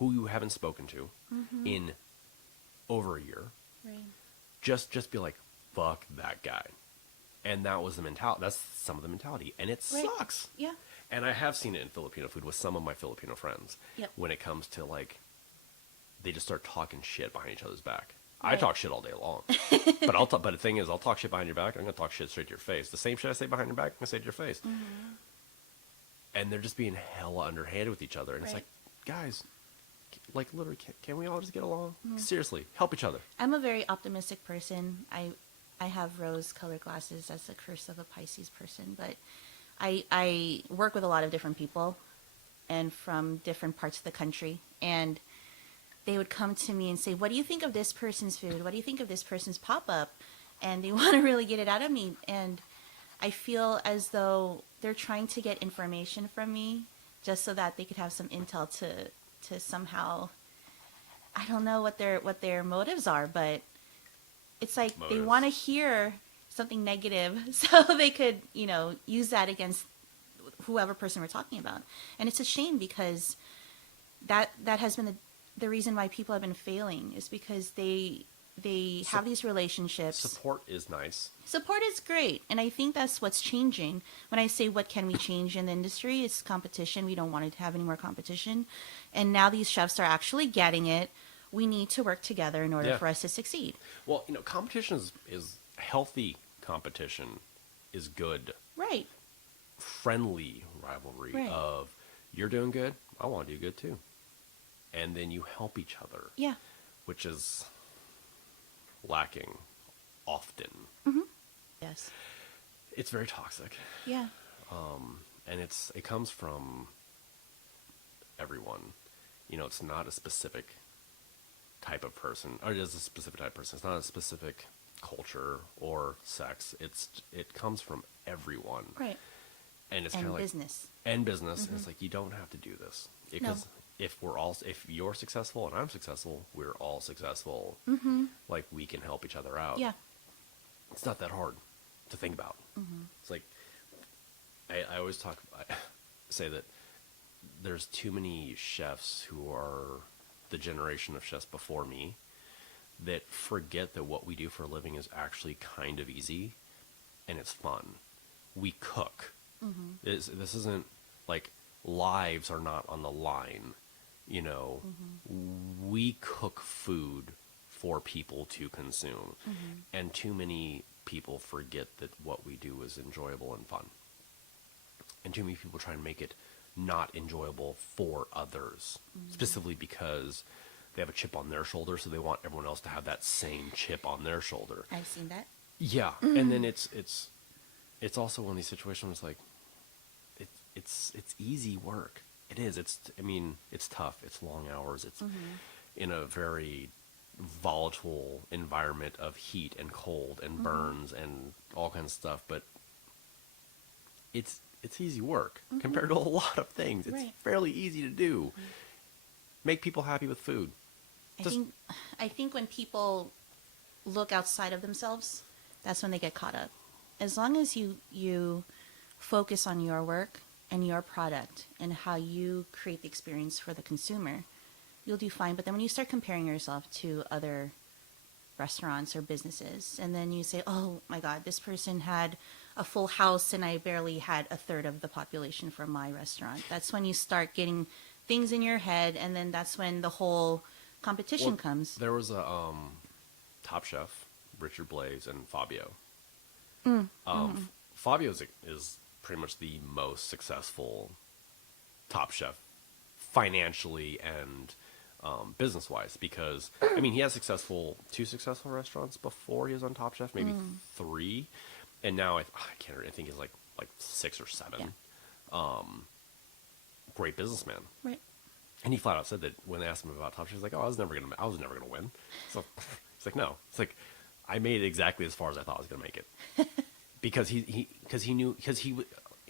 you haven't spoken to in over a year. Right. Just be like, fuck that guy. And that was the mentality. That's some of the mentality. And it sucks. Yeah. And I have seen it in Filipino food with some of my Filipino friends. Yep. When it comes to they just start talking shit behind each other's back. Right. I talk shit all day long. But the thing is, I'll talk shit behind your back. I'm going to talk shit straight to your face. The same shit I say behind your back, I'm going to say to your face. And they're just being hella underhanded with each other. And it's like, guys, literally, can we all just get along? Seriously, help each other. I'm a very optimistic person. I have rose-colored glasses. That's the curse of a Pisces person. But I work with a lot of different people, and from different parts of the country. And they would come to me and say, what do you think of this person's food? What do you think of this person's pop-up? And they want to really get it out of me. And I feel as though they're trying to get information from me just so that they could have some intel to somehow, I don't know what their motives are, but it's like they want to hear something negative so they could, use that against whoever person we're talking about. And it's a shame because that has been the reason why people have been failing is because they have these relationships. Support is nice. Support is great. And I think that's what's changing. When I say what can we change in the industry, it's competition. We don't want to have any more competition. And now these chefs are actually getting it. We need to work together in order for us to succeed. Well, competition is healthy. Competition is good. Right. Friendly rivalry of you're doing good, I want to do good too. And then you help each other. Yeah. Which is lacking often. Mm-hmm. Yes. It's very toxic. Yeah. And it comes from everyone. It's not a specific type of person, or it is a specific type of person. It's not a specific culture or sex. It comes from everyone. Right. And it's kind of like business. And business. Mm-hmm. And it's like you don't have to do this because if you're successful and I'm successful, we're all successful. Mm-hmm. Like we can help each other out. Yeah. It's not that hard to think about. Mm-hmm. It's like I always say that there's too many chefs who are the generation of chefs before me that forget that what we do for a living is actually kind of easy and it's fun. We cook. Mm-hmm. This isn't like lives are not on the line. Mm-hmm. We cook food for people to consume. Mm-hmm. And too many people forget that what we do is enjoyable and fun. And too many people try and make it not enjoyable for others, specifically because they have a chip on their shoulder, so they want everyone else to have that same chip on their shoulder. I've seen that. Yeah, and then it's also one of these situations like it's easy work. It is. It's tough. It's long hours. It's in a very volatile environment of heat and cold and burns and all kinds of stuff, but it's easy work compared to a lot of things. It's fairly easy to do. Make people happy with food. I think when people look outside of themselves, that's when they get caught up. As long as you focus on your work and your product and how you create the experience for the consumer, you'll do fine. But then when you start comparing yourself to other restaurants or businesses, and then you say, oh my God, this person had a full house and I barely had a third of the population for my restaurant. That's when you start getting things in your head, and then that's when the whole competition comes. There was a Top Chef, Richard Blais and Fabio. Fabio is pretty much the most successful Top Chef financially and business-wise, because he has two successful restaurants before he was on Top Chef, maybe 3, and now I think he's like 6 or 7. Yeah. Great businessman, right? And he flat out said that when they asked him about Top Chef, he's like, "Oh, I was never gonna win." So it's like, no, it's like I made it exactly as far as I thought I was gonna make it, because he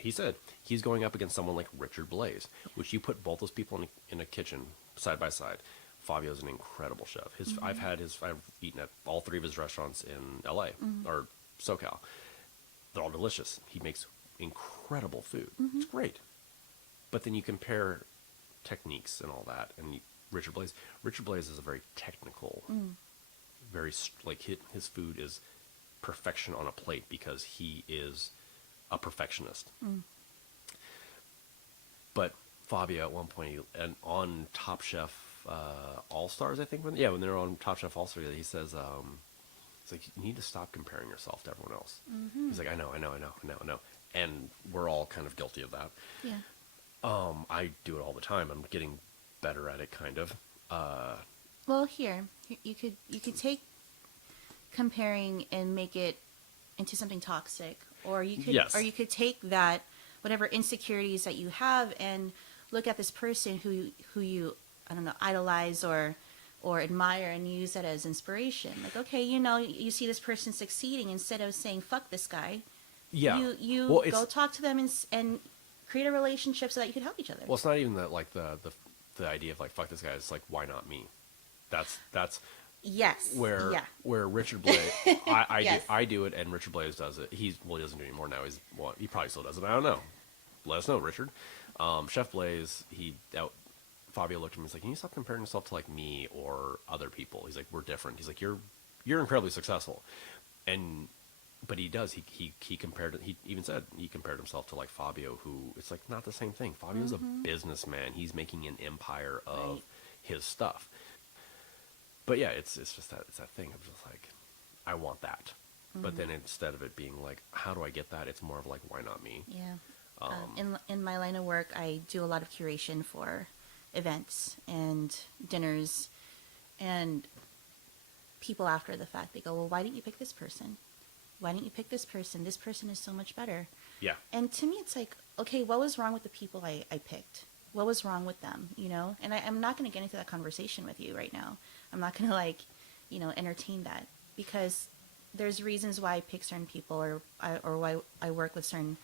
said he's going up against someone like Richard Blais, which you put both those people in a kitchen side by side. Fabio's an incredible chef. I've eaten at all 3 of his restaurants in LA or SoCal. They're all delicious. He makes incredible food. It's great. But then you compare techniques and all that, and Richard Blais is a very technical, very his food is perfection on a plate because he is a perfectionist. But Fabio at one point, and on Top Chef All Stars, I think when they're on Top Chef All Stars, he says, it's like, you need to stop comparing yourself to everyone else. He's like, I know, and we're all kind of guilty of that. Yeah. I do it all the time. I'm getting better at it, kind of. Well, here you could take comparing and make it into something toxic, or you could take that whatever insecurities that you have and look at this person who you, I don't know, idolize or admire, and use that as inspiration. Like, okay, you see this person succeeding, instead of saying fuck this guy, Yeah. you Well, go talk to them and create a relationship so that you can help each other. well, it's not even that like the idea of like fuck this guy. It's like, why not me? That's Yes. where Yeah. where Richard Blaze, Yes. I do it, and Richard Blaze does it. He doesn't do it anymore now. He probably still does it. I don't know. Let us know, Richard. Chef Blaze, Fabio looked at me. He's like, "Can you stop comparing yourself to like me or other people?" He's like, "We're different." He's like, "You're incredibly successful," but he does. He compared. He even said he compared himself to like Fabio, who it's like not the same thing. Fabio's a businessman. He's making an empire of Right. his stuff. But yeah, it's just it's that thing of just like, I want that. But then instead of it being like, how do I get that? It's more of like, why not me? Yeah. In my line of work, I do a lot of curation for events and dinners, and people after the fact, they go, well, why didn't you pick this person? Why didn't you pick this person? This person is so much better. Yeah. And to me, it's like, okay, what was wrong with the people I picked? What was wrong with them, And I'm not going to get into that conversation with you right now. I'm not going to, entertain that, because there's reasons why I pick certain people, or why I work with certain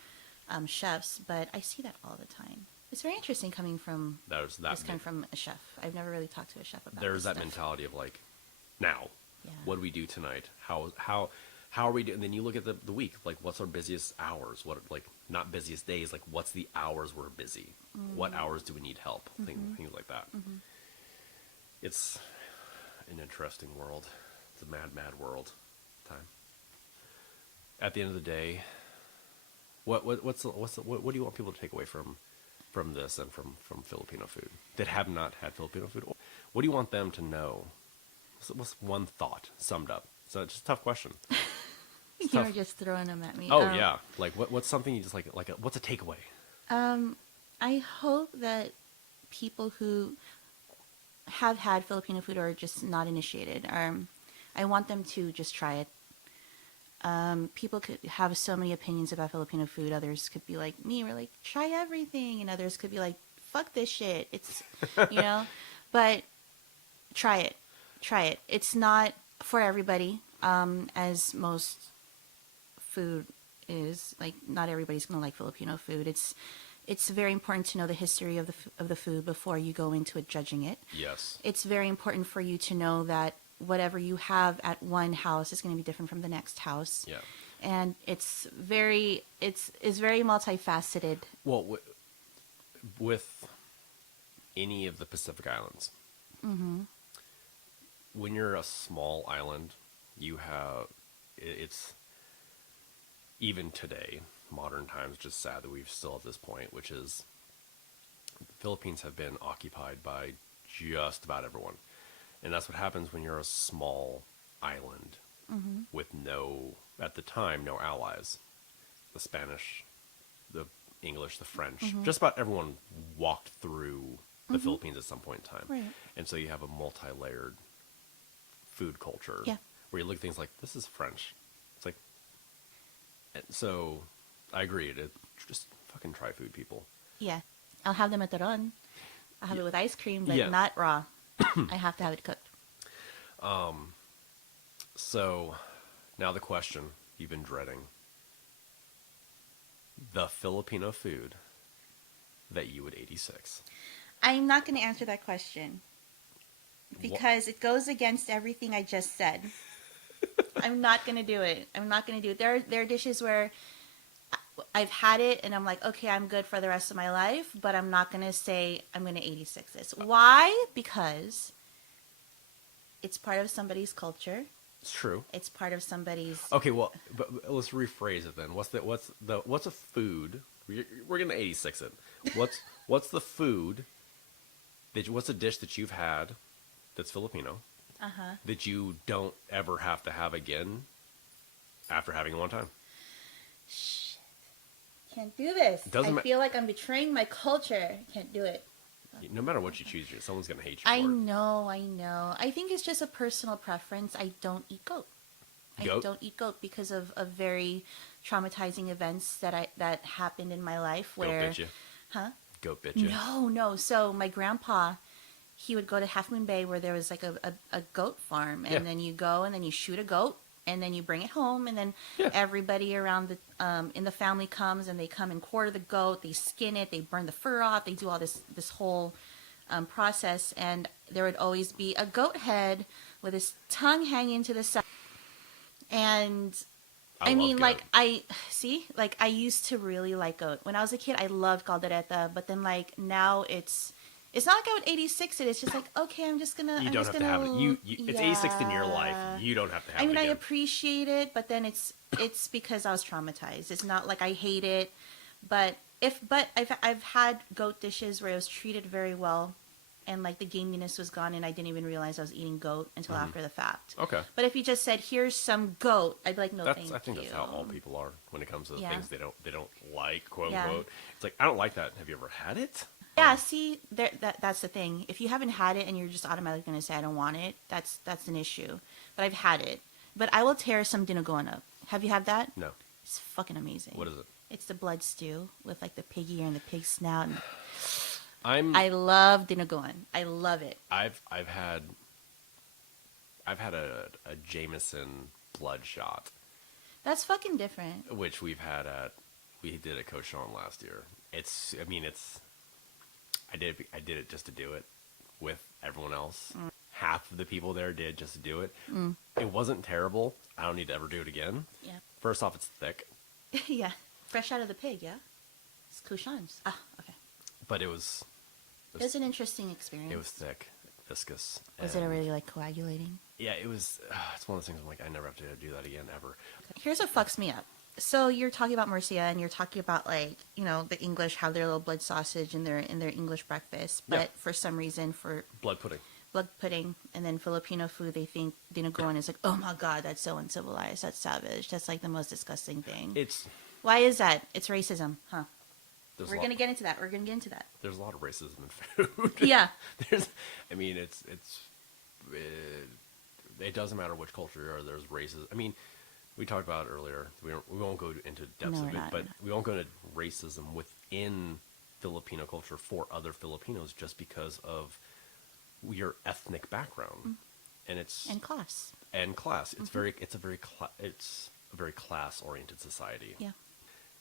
chefs, but I see that all the time. It's very interesting coming from from a chef. I've never really talked to a chef about There's this that stuff. mentality of like, now, Yeah. what do we do tonight? How are we doing? And then you look at the week, like what's our busiest hours? What, like, not busiest days, like what's the hours we're busy? What hours do we need help? Things like that. It's an interesting world. It's a mad, mad world. Time. At the end of the day, what do you want people to take away from this and from Filipino food that have not had Filipino food? What do you want them to know? What's one thought summed up? So it's just a tough question. It's You tough. were just throwing them at me. Oh yeah, like what's something you just like what's a takeaway? I hope that people who have had Filipino food or are just not initiated, I want them to just try it. People could have so many opinions about Filipino food. Others could be like me, we're like, try everything. And others could be like, fuck this shit. It's, but try it. Try it. It's not for everybody, as most food is. Like, not everybody's going to like Filipino food. It's very important to know the history of the food before you go into it judging it. Yes. It's very important for you to know that whatever you have at one house is going to be different from the next house. Yeah. And it's very multifaceted. Well, with any of the Pacific Islands, when you're a small island, you have it's even today, modern times, just sad that we've still at this point, which is the Philippines have been occupied by just about everyone. And that's what happens when you're a small island with at the time, no allies. The Spanish, the English, the French, just about everyone walked through the Philippines at some point in time. Right. And so you have a multi-layered food culture where you look at things like, this is French. It's like, and so I agree. Just fucking try food, people. Yeah. I'll have them at the run. I'll have it with ice cream, but Yeah. not raw. I have to have it cooked. So now the question you've been dreading. The Filipino food that you would 86. I'm not going to answer that question because it goes against everything I just said. I'm not going to do it. I'm not going to do it. There are dishes where I've had it and I'm like, okay, I'm good for the rest of my life, but I'm not going to say I'm going to 86 this. Why? Because it's part of somebody's culture. It's true. It's part of somebody's. Okay, well, but let's rephrase it then. What's a food? We're gonna 86 it. What's the food what's a dish that you've had that's Filipino that you don't ever have to have again after having it one time? Shit. Can't do this. I feel like I'm betraying my culture. Can't do it. No matter what you choose, someone's gonna hate you. I know. I think it's just a personal preference. I don't eat goat. I don't eat goat because of very traumatizing events that happened in my life where. Goat bit you. Huh? Goat bit you. No. So my grandpa, he would go to Half Moon Bay where there was like a goat farm, and Yeah. then you go and then you shoot a goat and then you bring it home, and then Yeah. everybody around the in the family comes and they come and quarter the goat, they skin it, they burn the fur off, they do all this whole process, and there would always be a goat head with his tongue hanging to the side. And I I love mean, goat. like, I see, like, I used to really like goat. When I was a kid, I loved caldereta, but then, like, now it's not like I would 86 it. It's just like, okay, I'm just gonna, You I'm don't just have to gonna, have it. It's 86th in your life. You don't have to have I mean, it I again. appreciate it, but then it's because I was traumatized. It's not like I hate it, but I've had goat dishes where it was treated very well, and like the gaminess was gone, and I didn't even realize I was eating goat until after the fact. Okay. But if you just said, "Here's some goat," I'd be like, "No, thank I think you." that's how all people are when it comes to the Yeah. things they don't like, quote Yeah. unquote. It's like, I don't like that. Have you ever had it? Yeah, see, that's the thing. If you haven't had it and you're just automatically going to say, I don't want it, that's an issue. But I've had it. But I will tear some dinuguan up. Have you had that? No. It's fucking amazing. What is it? It's the blood stew with like the pig ear and the pig snout. And I I love dinuguan. I love it. I've had a Jameson bloodshot, That's fucking different. which we did at Cochon last year. I did it just to do it with everyone else. Half of the people there did just to do it. It wasn't terrible. I don't need to ever do it again. Yeah. First off, it's thick, Yeah. Fresh out of the pig, yeah? It's Couchons. Ah, okay. but it was It was an interesting experience. it was thick, viscous. Was it and- already like coagulating? Yeah, it was. It's one of those things. I'm like, I never have to do that again ever. Here's what fucks me up. So you're talking about Murcia, and you're talking about like the English have their little blood sausage in their English breakfast, but Yeah. for some reason for Blood pudding. blood pudding and then Filipino food, they think dinuguan is like, oh my god, that's so uncivilized, that's savage, that's like the most disgusting thing. It's Why is that? It's racism, huh? there's We're a lot, gonna get into that. We're gonna get into that. there's a lot of racism in food. Yeah. I mean, it doesn't matter which culture you are. There's racism. I mean, we talked about it earlier. We won't go into depths No, of we're it, not, but we're not. we won't go into racism within Filipino culture for other Filipinos just because of your ethnic background, and it's And class. and class. It's a very class oriented society. Yeah.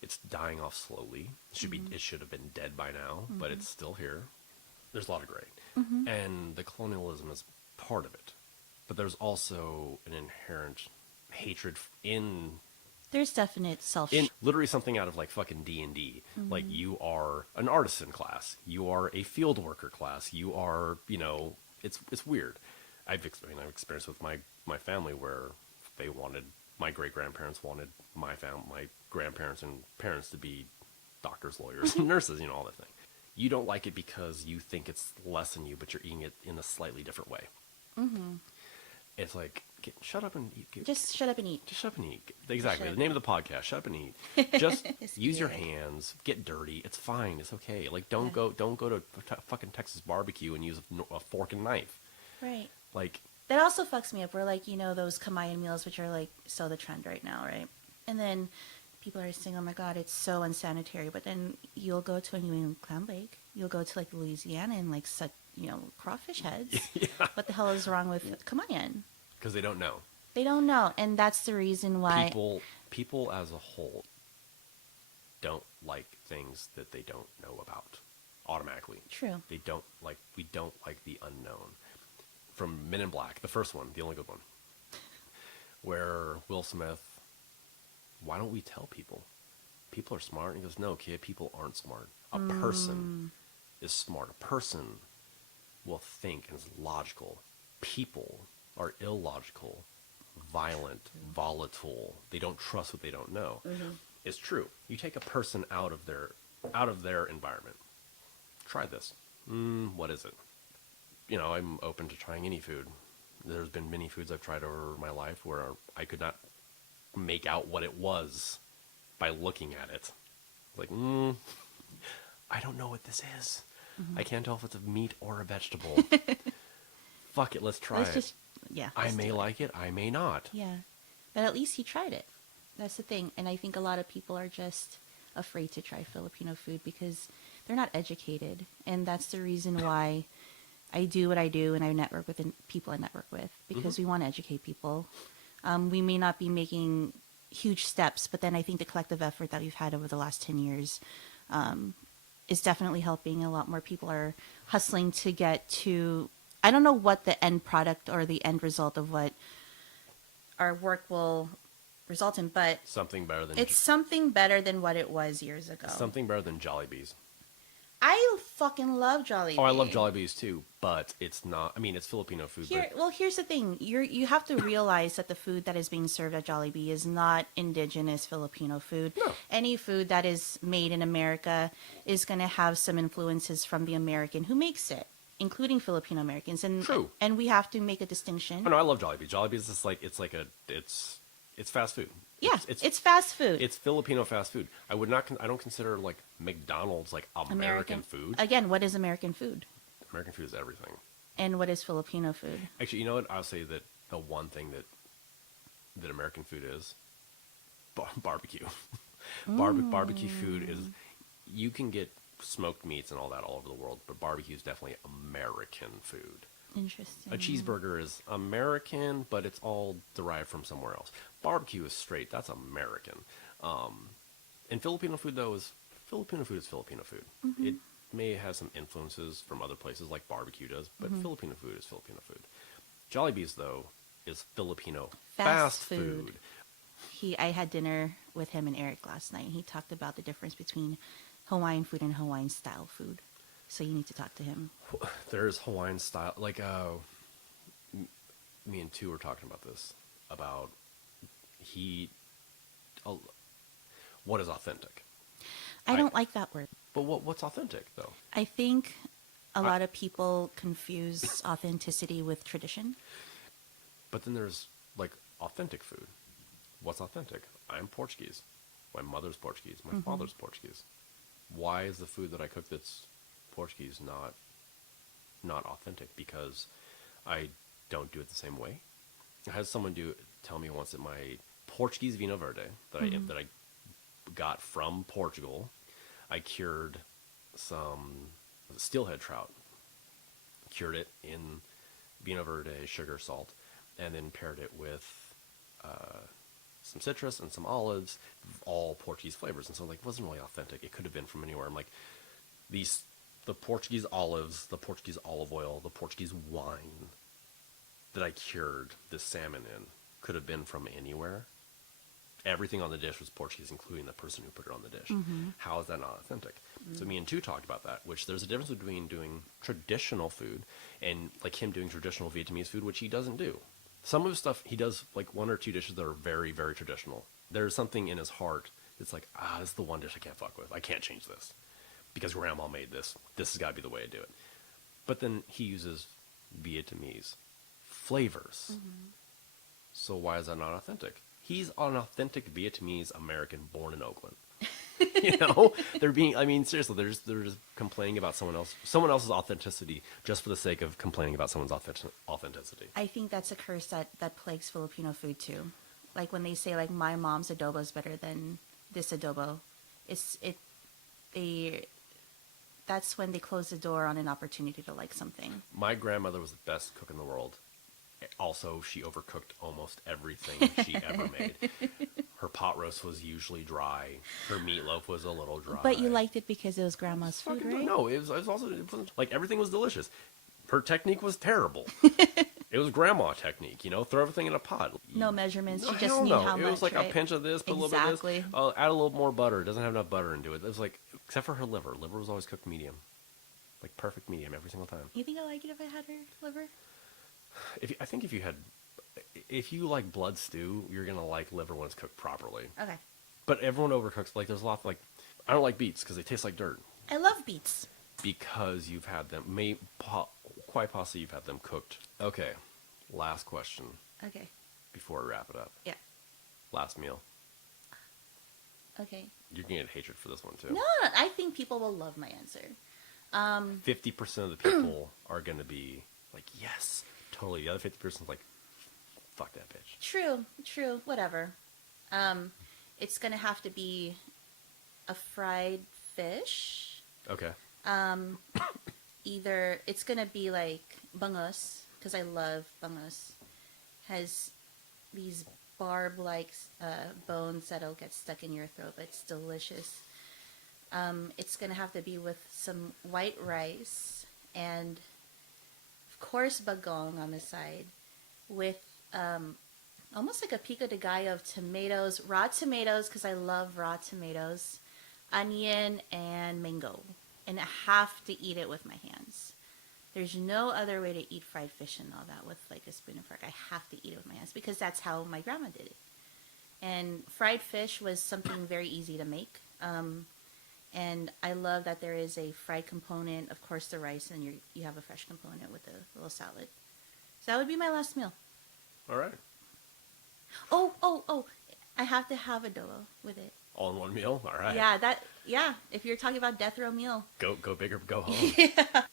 It's dying off slowly. It should have been dead by now, but it's still here. There's a lot of gray, and the colonialism is part of it. But there's also an inherent hatred in There's definite self. literally something out of like fucking D&D. Like, you are an artisan class, you are a field worker class, you are, it's weird. I've experienced with my family where my great grandparents wanted my grandparents and parents to be doctors, lawyers, and nurses, all that thing. You don't like it because you think it's less than you, but you're eating it in a slightly different way. It's like, shut up and eat. Just shut up and eat. Just shut up and eat. Exactly. Shut The name of the podcast, Shut Up and Eat. Just It's use your good. hands, get dirty. It's fine. It's okay. Like, don't Yeah. go to fucking Texas barbecue and use a fork and knife. Right. Like, That also fucks me up. We're like, those Kamayan meals, which are like so the trend right now, right? And then people are saying, oh my God, it's so unsanitary. But then you'll go to a New England clam bake. You'll go to like Louisiana and like such, crawfish heads. yeah, What the hell is wrong with Kamayan? because they don't know. They don't know. And that's the reason why. People as a whole don't like things that they don't know about automatically. True. We don't like the unknown. From Men in Black, the first one, the only good one, where Will Smith, why don't we tell people? People are smart. And he goes, no, kid, people aren't smart. A person is smart. A person will think and is logical. People are illogical, violent, volatile. They don't trust what they don't know. It's true. You take a person out of their environment. Try this. What is it? I'm open to trying any food. There's been many foods I've tried over my life where I could not make out what it was by looking at it. Like, I don't know what this is. I can't tell if it's a meat or a vegetable. Fuck it, let's try Let's it. just, yeah. I let's may do it. like it, I may not. Yeah. But at least he tried it. That's the thing. And I think a lot of people are just afraid to try Filipino food because they're not educated, and that's the reason why I do what I do, and I network with the people I network with, because we want to educate people. We may not be making huge steps, but then I think the collective effort that we've had over the last 10 years is definitely helping. A lot more people are hustling to get to, I don't know what the end product or the end result of what our work will result in, but Something better than it's something better than what it was years ago. something better than Jollibees. I fucking love Jollibee. Oh, I love Jollibees too, but it's not. I mean, it's Filipino food. Well, here's the thing. You have to realize that the food that is being served at Jollibee is not indigenous Filipino food. No. Any food that is made in America is going to have some influences from the American who makes it, including Filipino Americans. And True. And we have to make a distinction. Oh no, I love Jollibee. Jollibee is just it's fast food. Yeah, it's fast food. It's Filipino fast food. I would not. I don't consider like McDonald's like American food. Again, what is American food? American food is everything. And what is Filipino food? Actually, you know what? I'll say that the one thing that American food is barbecue. Barbecue food is. You can get smoked meats and all that all over the world, but barbecue is definitely American food. Interesting. A cheeseburger is American, but it's all derived from somewhere else. Barbecue is straight. That's American. And Filipino food, though, is Filipino food. It may have some influences from other places like barbecue does, but Filipino food is Filipino food. Jollibee's, though, is Filipino fast food. I had dinner with him and Eric last night, and he talked about the difference between Hawaiian food and Hawaiian style food. So you need to talk to him. There's Hawaiian style, like me and Tu were talking about this, about what is authentic. I don't like that word. But what's authentic though? I think a lot of people confuse authenticity with tradition. But then there's like authentic food. What's authentic? I'm Portuguese. My mother's Portuguese. My father's Portuguese. Why is the food that I cook that's Portuguese not authentic? Because I don't do it the same way. I had someone tell me once that my Portuguese vino verde that I got from Portugal, I cured some steelhead trout, cured it in vino verde, sugar, salt, and then paired it with some citrus and some olives, all Portuguese flavors. And so like, it wasn't really authentic. It could have been from anywhere. I'm like, the Portuguese olives, the Portuguese olive oil, the Portuguese wine that I cured this salmon in could have been from anywhere. Everything on the dish was Portuguese, including the person who put it on the dish. How is that not authentic? So me and Tu talked about that, which there's a difference between doing traditional food and like him doing traditional Vietnamese food, which he doesn't do. Some of his stuff, he does like one or two dishes that are very, very traditional. There's something in his heart that's like, this is the one dish I can't fuck with. I can't change this because grandma made this. This has got to be the way to do it. But then he uses Vietnamese flavors. So why is that not authentic? He's an authentic Vietnamese American born in Oakland. You know, seriously, they're just complaining about someone else's authenticity just for the sake of complaining about someone's authenticity. I think that's a curse that plagues Filipino food too. Like when they say like my mom's adobo is better than this adobo, that's when they close the door on an opportunity to like something. My grandmother was the best cook in the world. Also, she overcooked almost everything she ever made. Her pot roast was usually dry. Her meatloaf was a little dry. But you liked it because it was grandma's food, right? No, it was also like everything was delicious. Her technique was terrible. It was grandma technique, throw everything in a pot. No measurements. No, She just hell knew no. how much. It was like right? a pinch of this, put a little bit of this. Add a little more butter. It doesn't have enough butter into it. It was like, except for her liver. Liver was always cooked medium, like perfect medium every single time. You think I like it if I had her liver? If you like blood stew, you're gonna like liver when it's cooked properly. Okay. But everyone overcooks. Like there's a lot like I don't like beets because they taste like dirt. I love beets. Because you've had them, quite possibly you've had them cooked. Okay, last question. Okay. Before we wrap it up. Yeah. Last meal. Okay. You're gonna get hatred for this one too. No, I think people will love my answer. 50% of the people are gonna be like, yes, totally. The other 50% is like, fuck that bitch. True, whatever. It's gonna have to be a fried fish Okay. Either it's gonna be like bangos because I love bangos. Has these barb-like bones that'll get stuck in your throat, but it's delicious. It's gonna have to be with some white rice and, of course, bagong on the side with almost like a pico de gallo of tomatoes, raw tomatoes, because I love raw tomatoes, onion, and mango. And I have to eat it with my hands. There's no other way to eat fried fish and all that with like a spoon and fork. I have to eat it with my hands because that's how my grandma did it. And fried fish was something very easy to make. And I love that there is a fried component, of course, the rice, and you have a fresh component with a little salad. So that would be my last meal. All right. Oh! I have to have adobo with it. All in one meal. All right. Yeah. If you're talking about death row meal, Go big or go home. Yeah.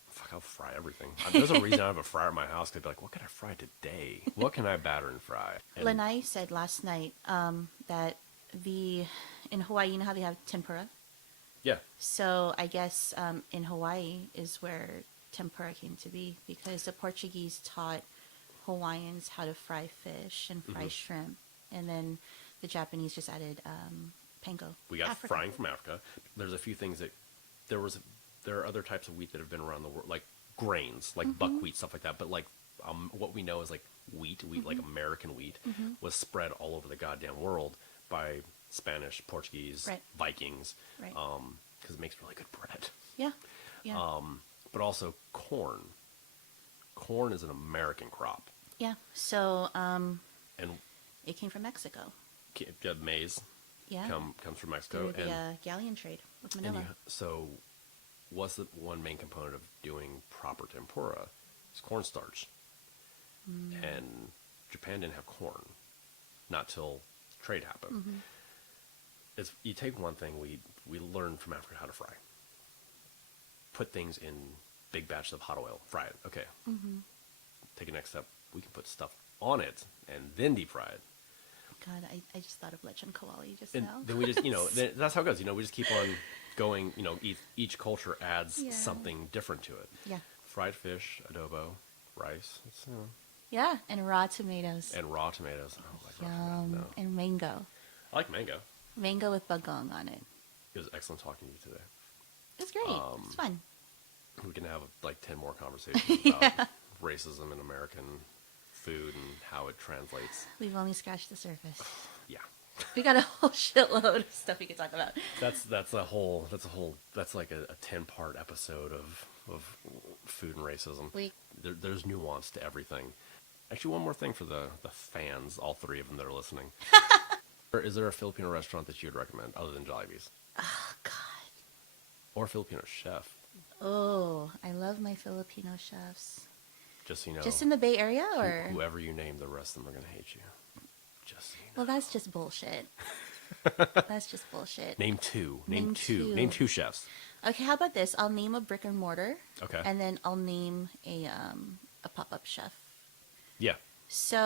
Fuck, I'll fry everything. There's a reason I have a fryer in my house. I'd be like, what can I fry today? What can I batter and fry? And Lanai said last night that in Hawaii, you know how they have tempura? yeah. So I guess in Hawaii is where tempura came to be because the Portuguese taught Hawaiians how to fry fish and fry shrimp, and then the Japanese just added panko. We got Africa. frying from Africa. There's a few things that there are other types of wheat that have been around the world, like grains, like buckwheat, stuff like that. But like what we know is like wheat, like American wheat, was spread all over the goddamn world by Spanish, Portuguese, Right. Vikings, Right. because it makes really good bread. Yeah. But also corn. Corn is an American crop, Yeah. So and it came from Mexico. maize Yeah. comes from Mexico, Through the galleon trade with Manila. so what's the one main component of doing proper tempura is cornstarch. And Japan didn't have corn, not till trade happened. It's, you take one thing we learned from Africa how to fry. Put things in big batches of hot oil, fry it. Okay. Take a next step. We can put stuff on it and then deep fry it. God, I just thought of lechon kawali just And now. then we just, that's how it goes. We just keep on going. Each culture adds Yeah. something different to it. Yeah. Fried fish, adobo, rice, it's, Yeah, and raw tomatoes. and raw tomatoes. Oh my gosh, Yum. no. And mango. I like mango. Mango with bagong on it. It was excellent talking to you today. It's great. It's fun. We can have like 10 more conversations about racism in American food and how it translates. We've only scratched the surface. Yeah. We got a whole shitload of stuff we could talk about. That's like a 10-part episode of food and racism. There's nuance to everything. Actually, one more thing for the fans, all three of them that are listening. Is there a Filipino restaurant that you would recommend other than Jollibee's? Oh, God. Or a Filipino chef? Oh, I love my Filipino chefs. Just so you know. Just in the Bay Area, or? Whoever you name, the rest of them are going to hate you. Just so you know. Well, that's just bullshit. That's just bullshit. Name two. Name two. Name two chefs. Okay, how about this? I'll name a brick and mortar. Okay. And then I'll name a pop-up chef. Yeah. So,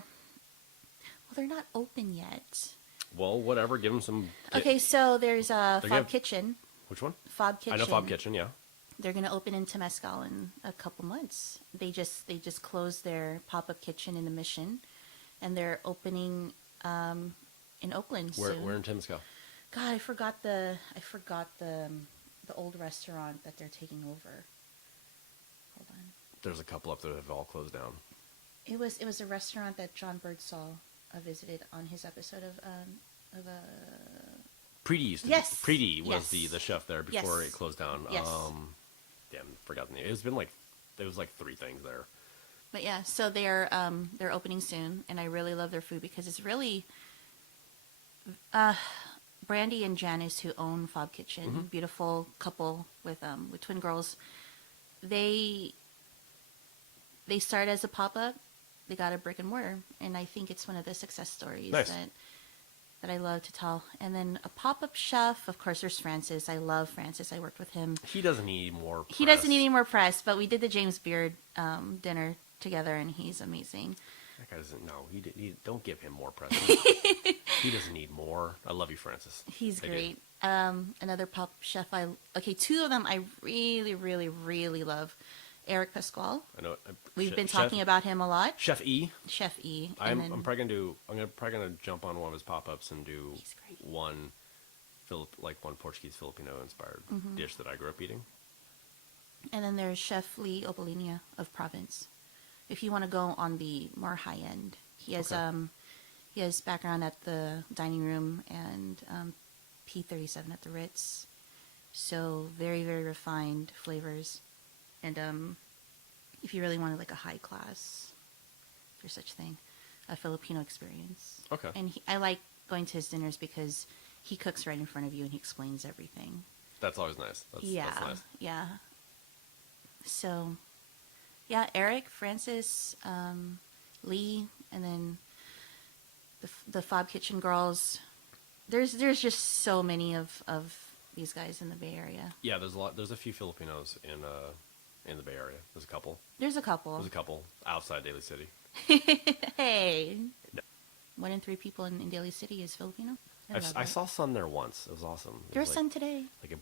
well, they're not open yet. Well, whatever. Give them some. Okay, so there's They're Fob Kitchen. Which one? Fob Kitchen. I know Fob Kitchen. Yeah. They're going to open in Temescal in a couple months. They just closed their pop-up kitchen in the Mission, and they're opening in Oakland soon. Where in Temescal? God, I forgot the old restaurant that they're taking over. Hold on. There's a couple up there that have all closed down. It was a restaurant that John Birdsall visited on his episode of Preety used to Yes. Preety was Yes. the chef there before Yes. it closed down. Yes. Damn, forgot the name. There was like three things there. But yeah, so they're opening soon, and I really love their food because it's really Brandy and Janice, who own Fob Kitchen, beautiful couple with twin girls. They started as a pop-up. They got a brick and mortar, and I think it's one of the success stories Nice. that I love to tell. And then a pop-up chef, of course, there's Francis. I love Francis. I worked with him. He doesn't need more press. He doesn't need any more press, but we did the James Beard dinner together, and he's amazing. That guy doesn't know. He don't give him more press. He doesn't need more. I love you, Francis. He's I do. great. Another pop chef two of them I really, really, really love. Eric Pasquale. I know. We've been talking about him a lot. Chef E. Chef E. I'm probably gonna jump on one of his pop-ups and do He's great. one Portuguese Filipino inspired dish that I grew up eating. And then there's Chef Lee Opolinia of Province. If you want to go on the more high end, he has he has background at the dining room and P37 at the Ritz. So very, very refined flavors. And if you really wanted like a high class, if there's such thing, a Filipino experience. Okay. And I like going to his dinners because he cooks right in front of you and he explains everything. That's always nice. That's nice. Yeah. So, yeah, Eric, Francis, Lee, and then the Fob Kitchen girls. There's just so many of these guys in the Bay Area. Yeah, there's a few Filipinos in the Bay Area. There's a couple. There's a couple. There's a couple outside Daly City. Hey. No. 1 in 3 people in Daly City is Filipino. I saw sun there once. It was awesome. There's sun today. Like it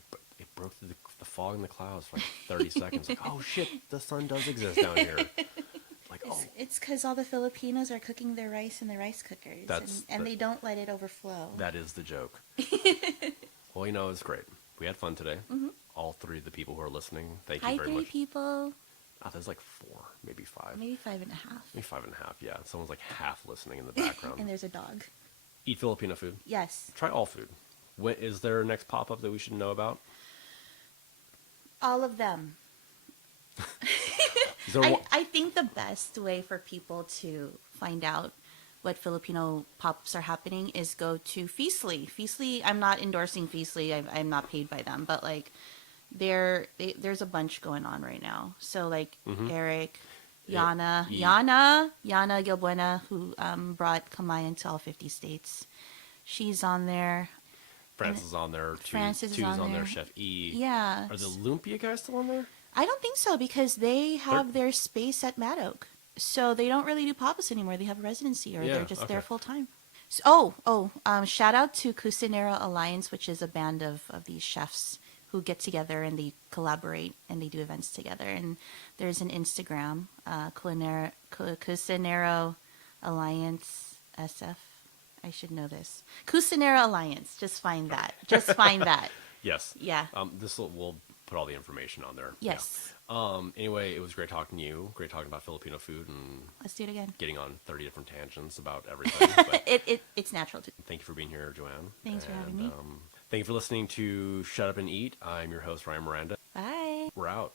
broke through the fog and the clouds for like 30 seconds. Like, oh shit, the sun does exist down here. Like, It's because all the Filipinos are cooking their rice in the rice cookers, and they don't let it overflow. That is the joke. Well, it's great. We had fun today. All 3 of the people who are listening, thank you very much. Hi, 3 people. Oh, there's like 4, maybe 5. Maybe 5.5. Maybe 5.5, yeah. Someone's like half listening in the background. And there's a dog. Eat Filipino food. Yes. Try all food. Is there a next pop-up that we should know about? All of them. Is there I think the best way for people to find out what Filipino pop-ups are happening is go to Feastly. Feastly, I'm not endorsing Feastly. I'm not paid by them. But, like, there's a bunch going on right now. So, like, Eric, Yana Gilbuena, who brought Kamayan to all 50 states. She's on there. Francis is on there. Francis is on on there. there. Chef E. Yeah. Are the Lumpia guys still on there? I don't think so because they have their space at Mad Oak. So they don't really do pop-ups anymore. They have a residency or they're just there full time. So, shout out to Cucinera Alliance, which is a band of these chefs who get together and they collaborate and they do events together. And there's an Instagram, Cucinero Alliance SF. I should know this. Cucinera Alliance. Just find that. Just find that. Yes. Yeah. We'll put all the information on there. Yes. Yeah. Anyway, it was great talking to you. Great talking about Filipino food and Let's do it again. getting on 30 different tangents about everything. But It's natural to. thank you for being here, Joanne. Thanks for having me. Thank you for listening to Shut Up and Eat. I'm your host, Ryan Miranda. Bye. We're out.